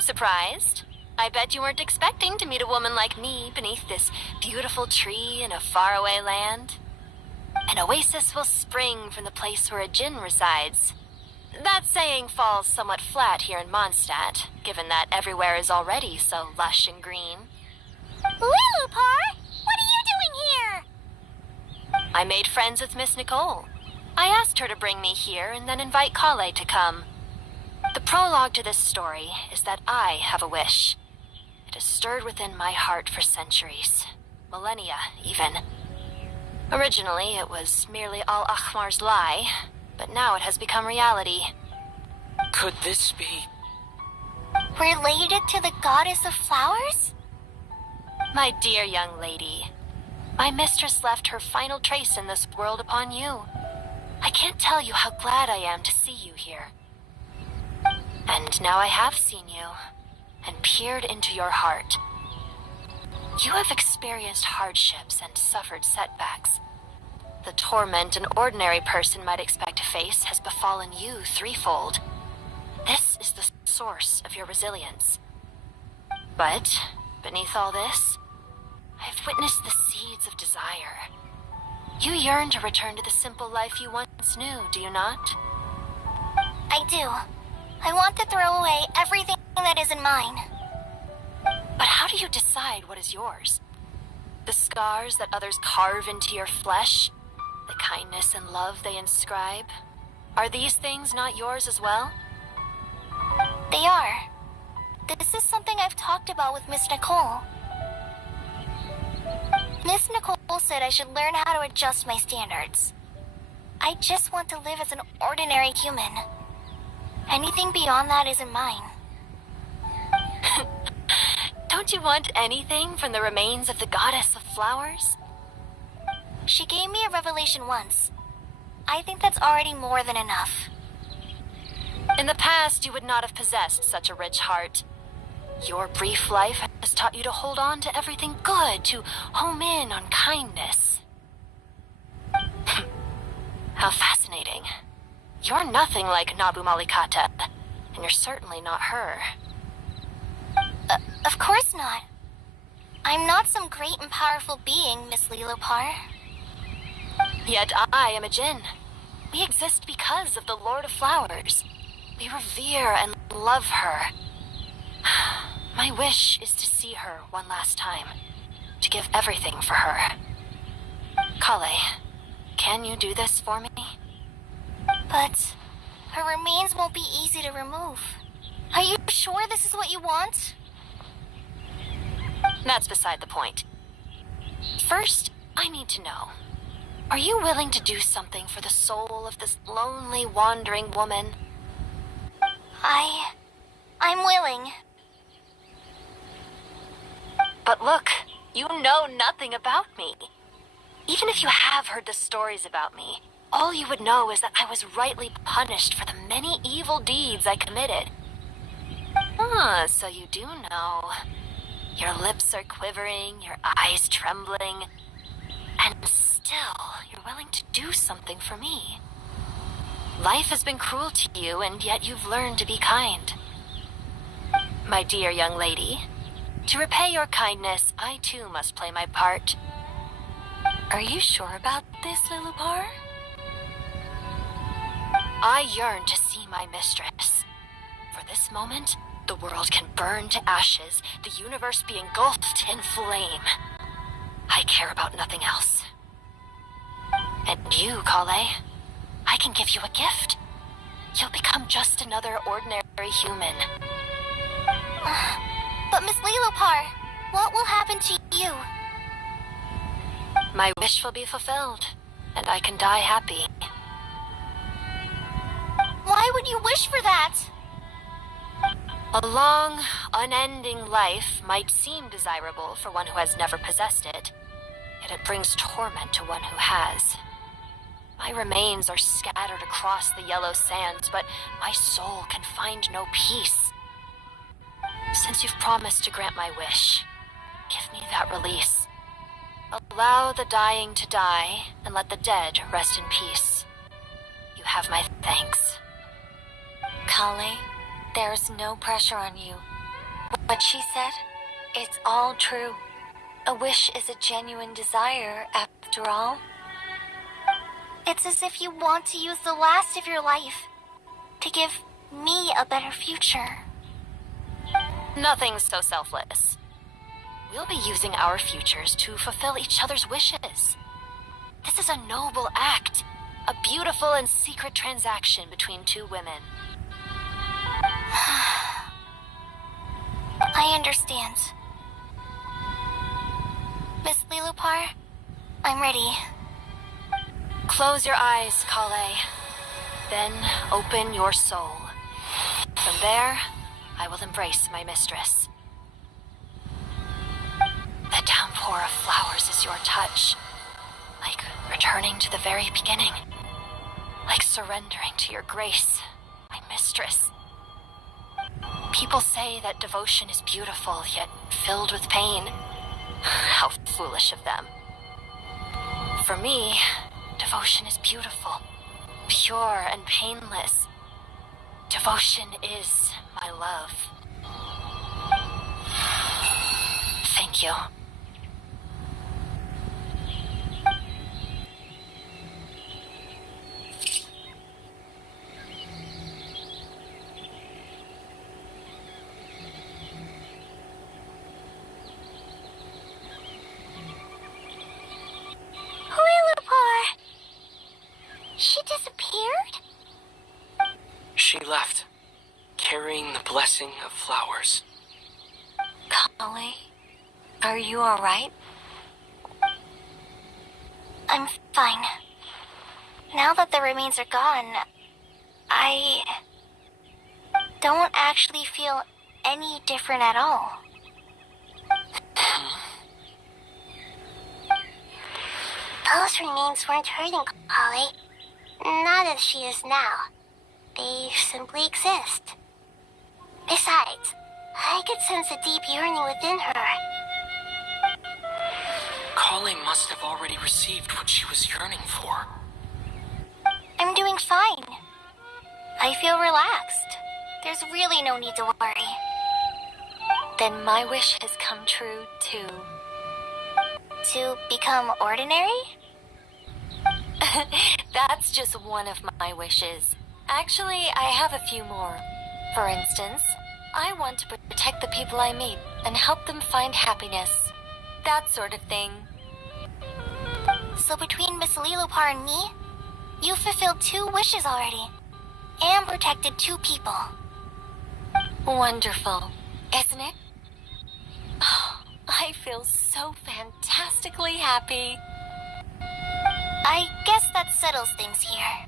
Surprised? I bet you weren't expecting to meet a woman like me beneath this beautiful tree in a faraway land. An oasis will spring from the place where a djinn resides. That saying falls somewhat flat here in Mondstadt, given that everywhere is already so lush and green. Lilupar, what are you doing here? I made friends with Miss Nicole. I asked her to bring me here and then invite Kale to come. The prologue to this story is that I have a wish. It has stirred within my heart for centuries. Millennia, even. Originally, it was merely Al-Ahmar's lie, but now it has become reality. Could this be... Related to the goddess of flowers? My dear young lady, my mistress left her final trace in this world upon you. I can't tell you how glad I am to see you here. And now I have seen you, and peered into your heart. You have experienced hardships and suffered setbacks. The torment an ordinary person might expect to face has befallen you threefold. This is the source of your resilience. But, beneath all this, I have witnessed the seeds of desire. You yearn to return to the simple life you once knew, do you not? I do. I want to throw away everything that isn't mine. But how do you decide what is yours? The scars that others carve into your flesh? The kindness and love they inscribe? Are these things not yours as well? They are. This is something I've talked about with Miss Nicole. Miss Nicole said I should learn how to adjust my standards. I just want to live as an ordinary human. Anything beyond that isn't mine. Don't you want anything from the remains of the goddess of flowers? She gave me a revelation once. I think that's already more than enough. In the past, you would not have possessed such a rich heart. Your brief life has taught you to hold on to everything good, to home in on kindness. How fascinating. You're nothing like Nabu Malikata, and you're certainly not her. Of course not. I'm not some great and powerful being, Miss Lilopar. Yet I am a Jinn. We exist because of the Lord of Flowers. We revere and love her. My wish is to see her one last time, to give everything for her. Kale, can you do this for me? But her remains won't be easy to remove. Are you sure this is what you want? That's beside the point. First, I need to know. Are you willing to do something for the soul of this lonely, wandering woman? I'm willing. But look, you know nothing about me. Even if you have heard the stories about me, all you would know is that I was rightly punished for the many evil deeds I committed. Ah, so you do know. Your lips are quivering, your eyes trembling, and still, you're willing to do something for me. Life has been cruel to you, and yet you've learned to be kind. My dear young lady, to repay your kindness, I too must play my part. Are you sure about this, Lilopar? I yearn to see my mistress. For this moment, the world can burn to ashes, the universe be engulfed in flame. I care about nothing else. And you, Kale, I can give you a gift. You'll become just another ordinary human. But Miss Lilopar, what will happen to you? My wish will be fulfilled, and I can die happy. Why would you wish for that? A long, unending life might seem desirable for one who has never possessed it, yet it brings torment to one who has. My remains are scattered across the yellow sands, but my soul can find no peace. Since you've promised to grant my wish, give me that release. Allow the dying to die, and let the dead rest in peace. You have my thanks. Kale, there's no pressure on you. What she said, it's all true. A wish is a genuine desire, after all. It's as if you want to use the last of your life to give me a better future. Nothing's so selfless. We'll be using our futures to fulfill each other's wishes. This is a noble act, a beautiful and secret transaction between two women. I understand. Miss Lilopar, I'm ready. Close your eyes, Kale. Then open your soul. From there, I will embrace my mistress. The downpour of flowers is your touch. Like returning to the very beginning. Like surrendering to your grace, my mistress. People say that devotion is beautiful, yet filled with pain. How foolish of them. For me, devotion is beautiful, pure and painless. Devotion is my love. Thank you. She disappeared? She left, carrying the blessing of flowers. Kale, are you alright? I'm fine. Now that the remains are gone, I don't actually feel any different at all. Those remains weren't hurting Kale. Not as she is now. They simply exist. Besides, I could sense a deep yearning within her. Kale must have already received what she was yearning for. I'm doing fine. I feel relaxed. There's really no need to worry. Then my wish has come true too. To become ordinary? That's just one of my wishes. Actually, I have a few more. For instance, I want to protect the people I meet and help them find happiness. That sort of thing. So between Miss Lilopar and me, you fulfilled 2 wishes already. And protected 2 people. Wonderful, isn't it? Oh, I feel so fantastically happy. I guess that settles things here.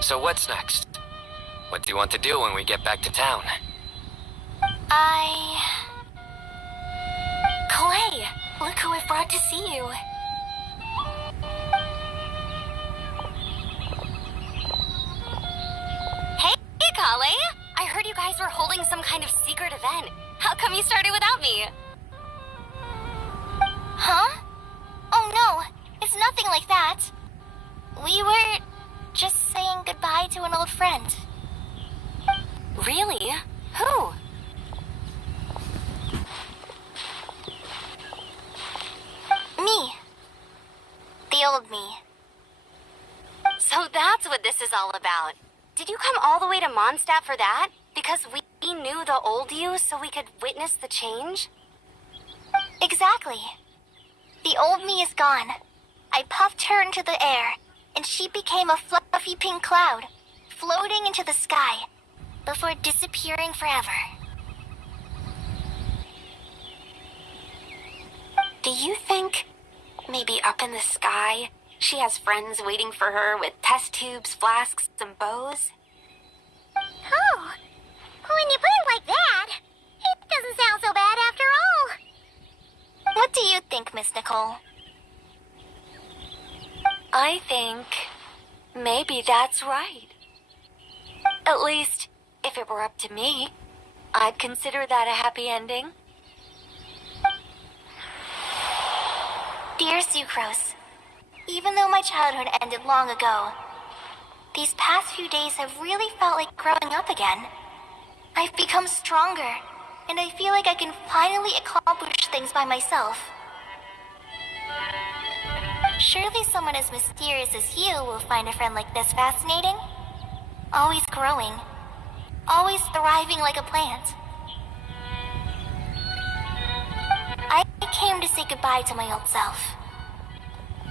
So what's next? What do you want to do when we get back to town? Clay, look who I've brought to see you. Hey, Kale! I heard you guys were holding some kind of secret event. How come you started without me? Huh? Oh no, it's nothing like that. We were just saying goodbye to an old friend. Really? Who? Me. The old me. So that's what this is all about. Did you come all the way to Mondstadt for that? Because we knew the old you so we could witness the change? Exactly. The old me is gone. I puffed her into the air, and she became a fluffy pink cloud, floating into the sky, before disappearing forever. Do you think maybe up in the sky she has friends waiting for her with test tubes, flasks, and bows? Oh, when you put it like that, it doesn't sound so bad after all. What do you think, Miss Nicole? I think maybe that's right. At least, if it were up to me, I'd consider that a happy ending. Dear Sucrose, even though my childhood ended long ago, these past few days have really felt like growing up again. I've become stronger, and I feel like I can finally accomplish things by myself. Surely someone as mysterious as you will find a friend like this fascinating. Always growing. Always thriving like a plant. I came to say goodbye to my old self.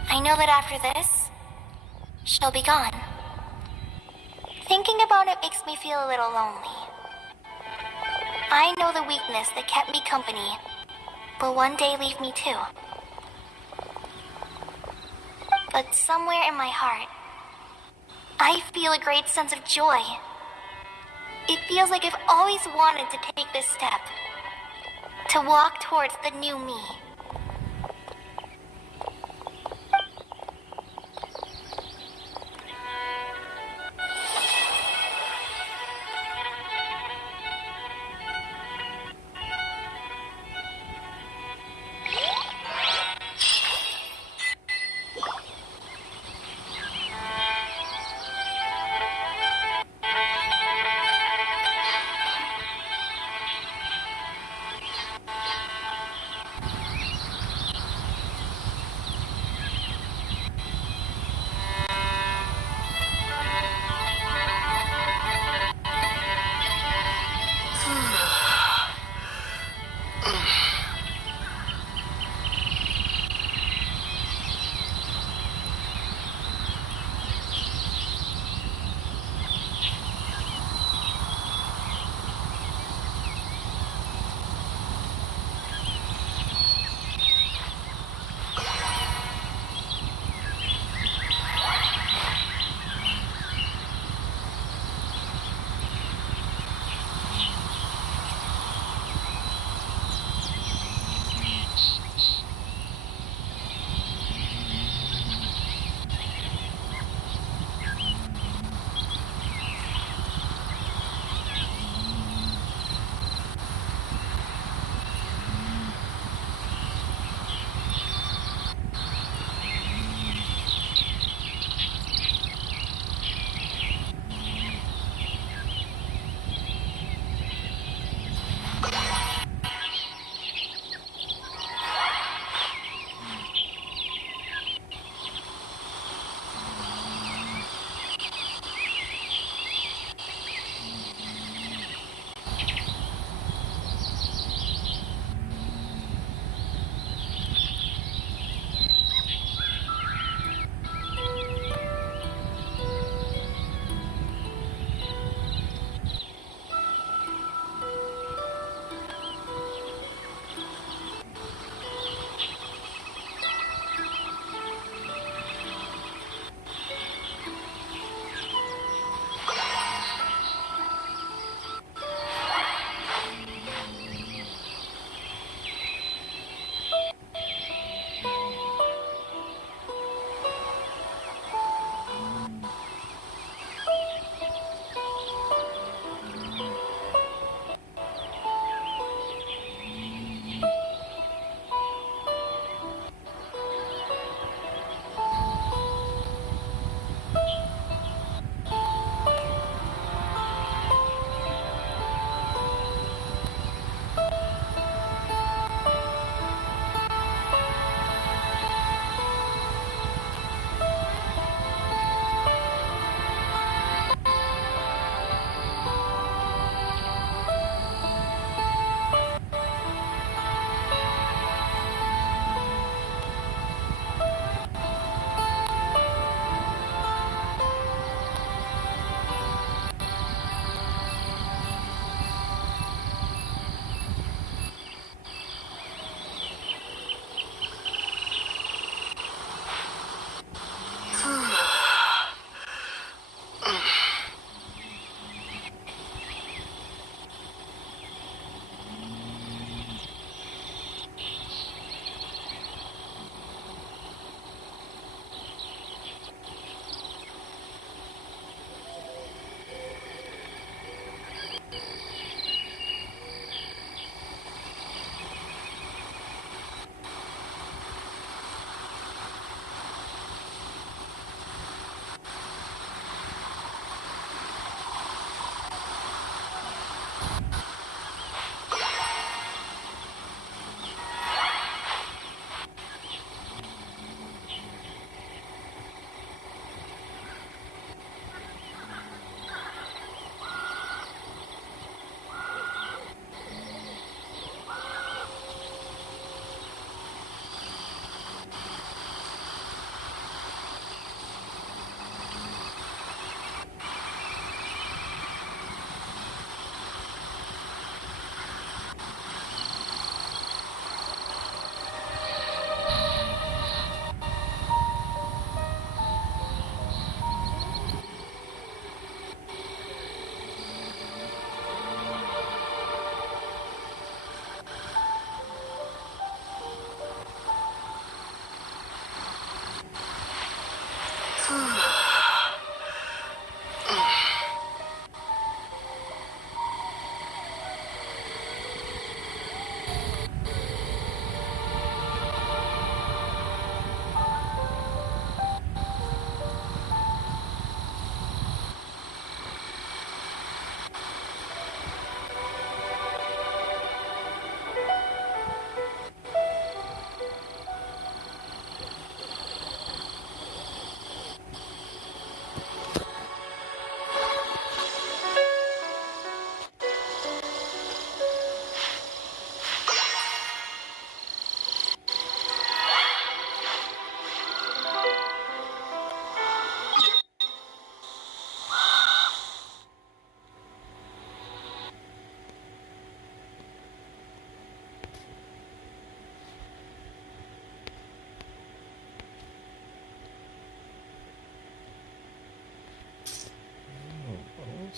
I know that after this, she'll be gone. Thinking about it makes me feel a little lonely. I know the weakness that kept me company will one day leave me too. But somewhere in my heart, I feel a great sense of joy. It feels like I've always wanted to take this step. To to walk towards the new me.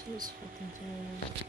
this fucking thing?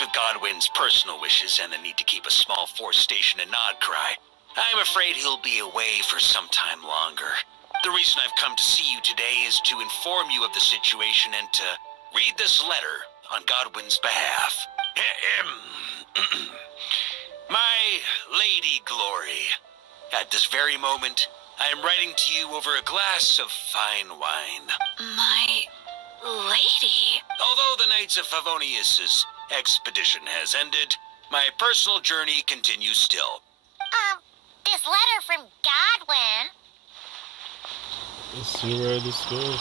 With Godwin's personal wishes and the need to keep a small force station in Nodcry, I'm afraid he'll be away for some time longer. The reason I've come to see you today is to inform you of the situation and to read this letter on Godwin's behalf. My Lady Glory, at this very moment, I am writing to you over a glass of fine wine. My lady? Although the Knights of Favonius's expedition has ended, my personal journey continues still. This letter from Godwin. Let's see where this goes.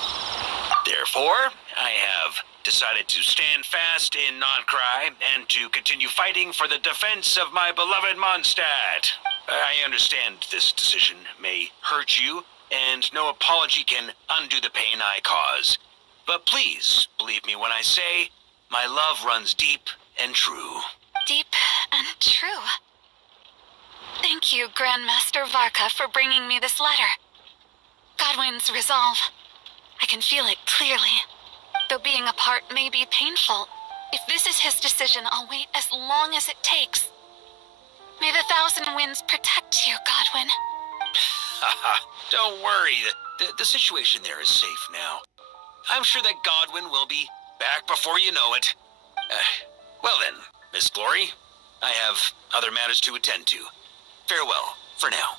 Therefore, I have decided to stand fast in Nodcry and to continue fighting for the defense of my beloved Mondstadt. I understand this decision may hurt you, and no apology can undo the pain I cause. But please, believe me when I say, my love runs deep and true. Deep and true. Thank you, Grandmaster Varka, for bringing me this letter. Godwin's resolve. I can feel it clearly. Though being apart may be painful, if this is his decision, I'll wait as long as it takes. May the Thousand Winds protect you, Godwin. Don't worry, the situation there is safe now. I'm sure that Godwin will be back before you know it. Well then, Miss Glory, I have other matters to attend to. Farewell, for now.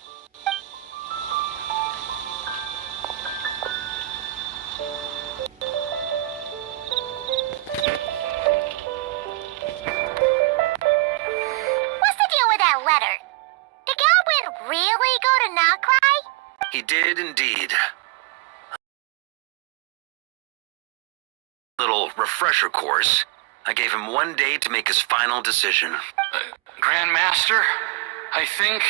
What's the deal with that letter? Did Godwin really go to Nodcry? He did indeed. Little refresher course. I gave him 1 day to make his final decision. Grandmaster, I think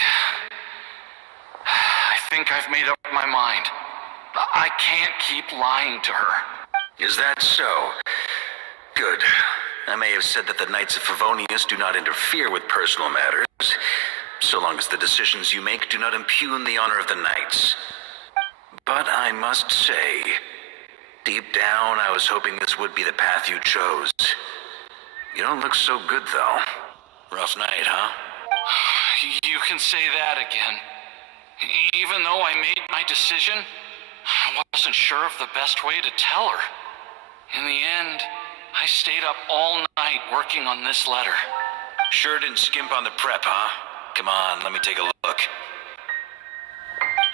I've made up my mind. I can't keep lying to her. Is that so? Good. I may have said that the Knights of Favonius do not interfere with personal matters, so long as the decisions you make do not impugn the honor of the Knights. But I must say, deep down, I was hoping this would be the path you chose. You don't look so good, though. Rough night, huh? You can say that again. Even though I made my decision, I wasn't sure of the best way to tell her. In the end, I stayed up all night working on this letter. Sure didn't skimp on the prep, huh? Come on, let me take a look.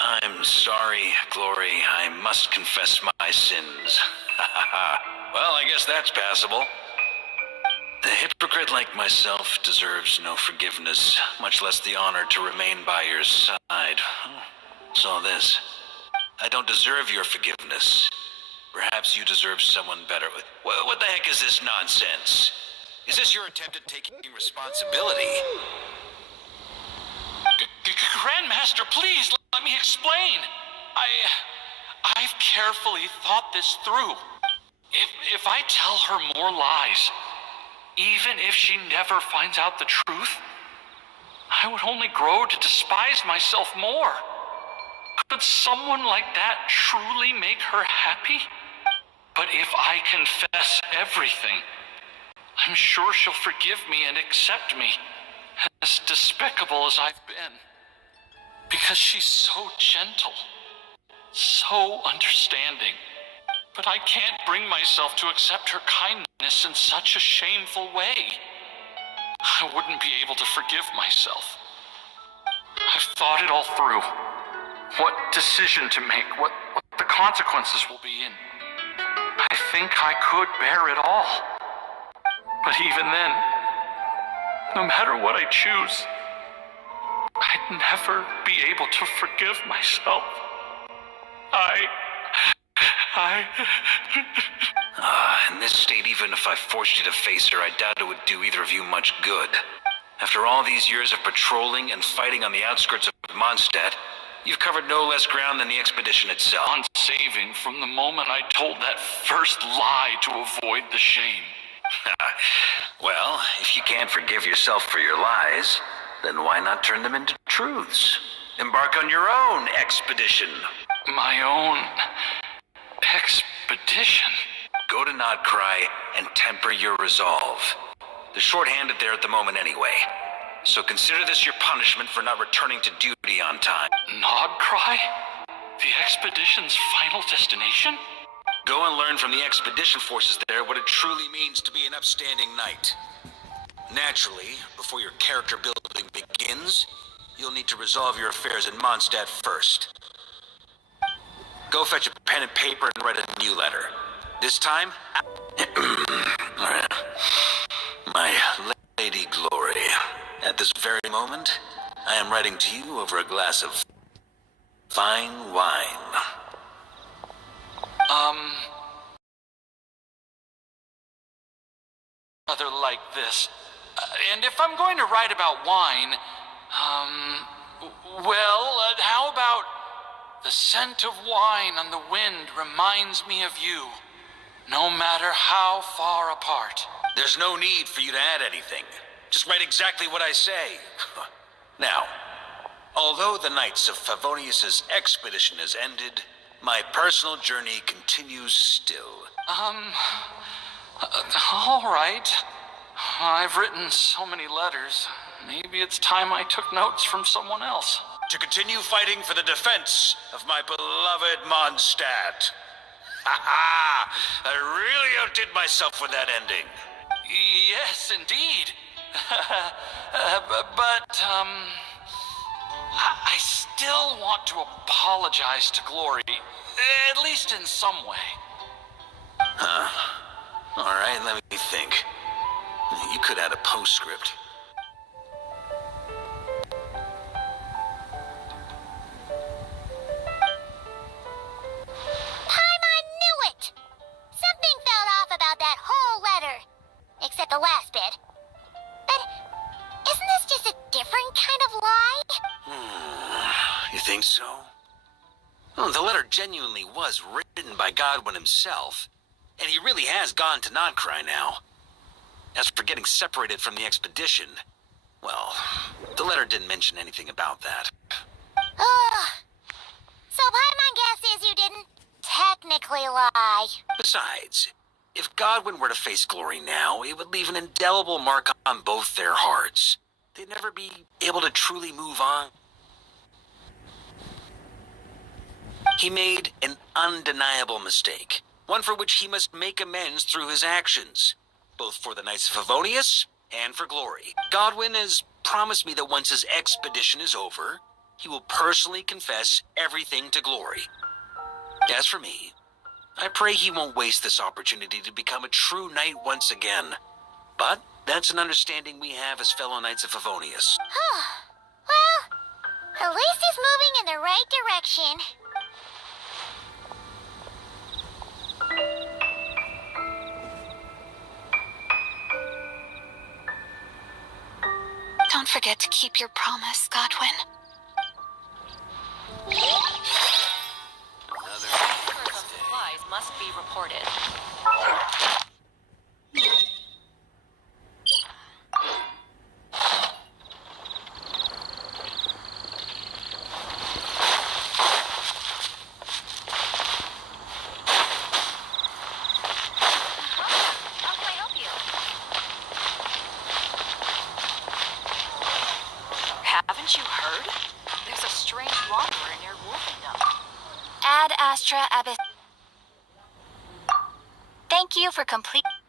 I'm sorry, Glory. I must confess my sins. Well, I guess that's passable. The hypocrite like myself deserves no forgiveness, much less the honor to remain by your side. So this. I don't deserve your forgiveness. Perhaps you deserve someone better. What the heck is this nonsense? Is this your attempt at taking responsibility? Grandmaster, please let me explain. I've carefully thought this through. If I tell her more lies, even if she never finds out the truth, I would only grow to despise myself more. Could someone like that truly make her happy? But if I confess everything, I'm sure she'll forgive me and accept me, as despicable as I've been. Because she's so gentle, so understanding. But I can't bring myself to accept her kindness in such a shameful way. I wouldn't be able to forgive myself. I've thought it all through. What decision to make, what the consequences will be, and I think I could bear it all. But even then, no matter what I choose, I'd never be able to forgive myself. In this state, even if I forced you to face her, I doubt it would do either of you much good. After all these years of patrolling and fighting on the outskirts of Mondstadt, you've covered no less ground than the expedition itself. On saving from the moment I told that first lie to avoid the shame. Well, if you can't forgive yourself for your lies, then why not turn them into truths? Embark on your own expedition. My own expedition? Go to Nodcry and temper your resolve. They're short-handed there at the moment anyway. So consider this your punishment for not returning to duty on time. Nodcry? The expedition's final destination? Go and learn from the expedition forces there what it truly means to be an upstanding knight. Naturally, before your character building begins, you'll need to resolve your affairs in Mondstadt first. Go fetch a pen and paper and write a new letter. This time, my Lady Glory, at this very moment, I am writing to you over a glass of fine wine. Other like this. And if I'm going to write about wine, how about the scent of wine on the wind reminds me of you, no matter how far apart. There's no need for you to add anything. Just write exactly what I say. Now, although the Knights of Favonius' expedition has ended, my personal journey continues still. All right. I've written so many letters. Maybe it's time I took notes from someone else. To continue fighting for the defense of my beloved Mondstadt. Ha! I really outdid myself with that ending. Yes, indeed. I still want to apologize to Glory, at least in some way. All right, let me think. You could add a postscript. Paimon knew it! Something felt off about that whole letter. Except the last bit. But isn't this just a different kind of lie? You think so? Well, the letter genuinely was written by Godwin himself, and he really has gone to Nodcry now. As for getting separated from the expedition, well, the letter didn't mention anything about that. Ugh. So Paimon guesses you didn't technically lie. Besides, if Godwin were to face Glory now, it would leave an indelible mark on both their hearts. They'd never be able to truly move on. He made an undeniable mistake, one for which he must make amends through his actions, both for the Knights of Favonius and for Glory. Godwin has promised me that once his expedition is over, he will personally confess everything to Glory. As for me, I pray he won't waste this opportunity to become a true knight once again. But that's an understanding we have as fellow Knights of Favonius. Well, at least he's moving in the right direction. Don't forget to keep your promise, Godwin. Supplies must be reported. How can I help you? Haven't you heard? There's a strange wanderer near Wolfendom. Ad Astra Abyss. Thank you for complete.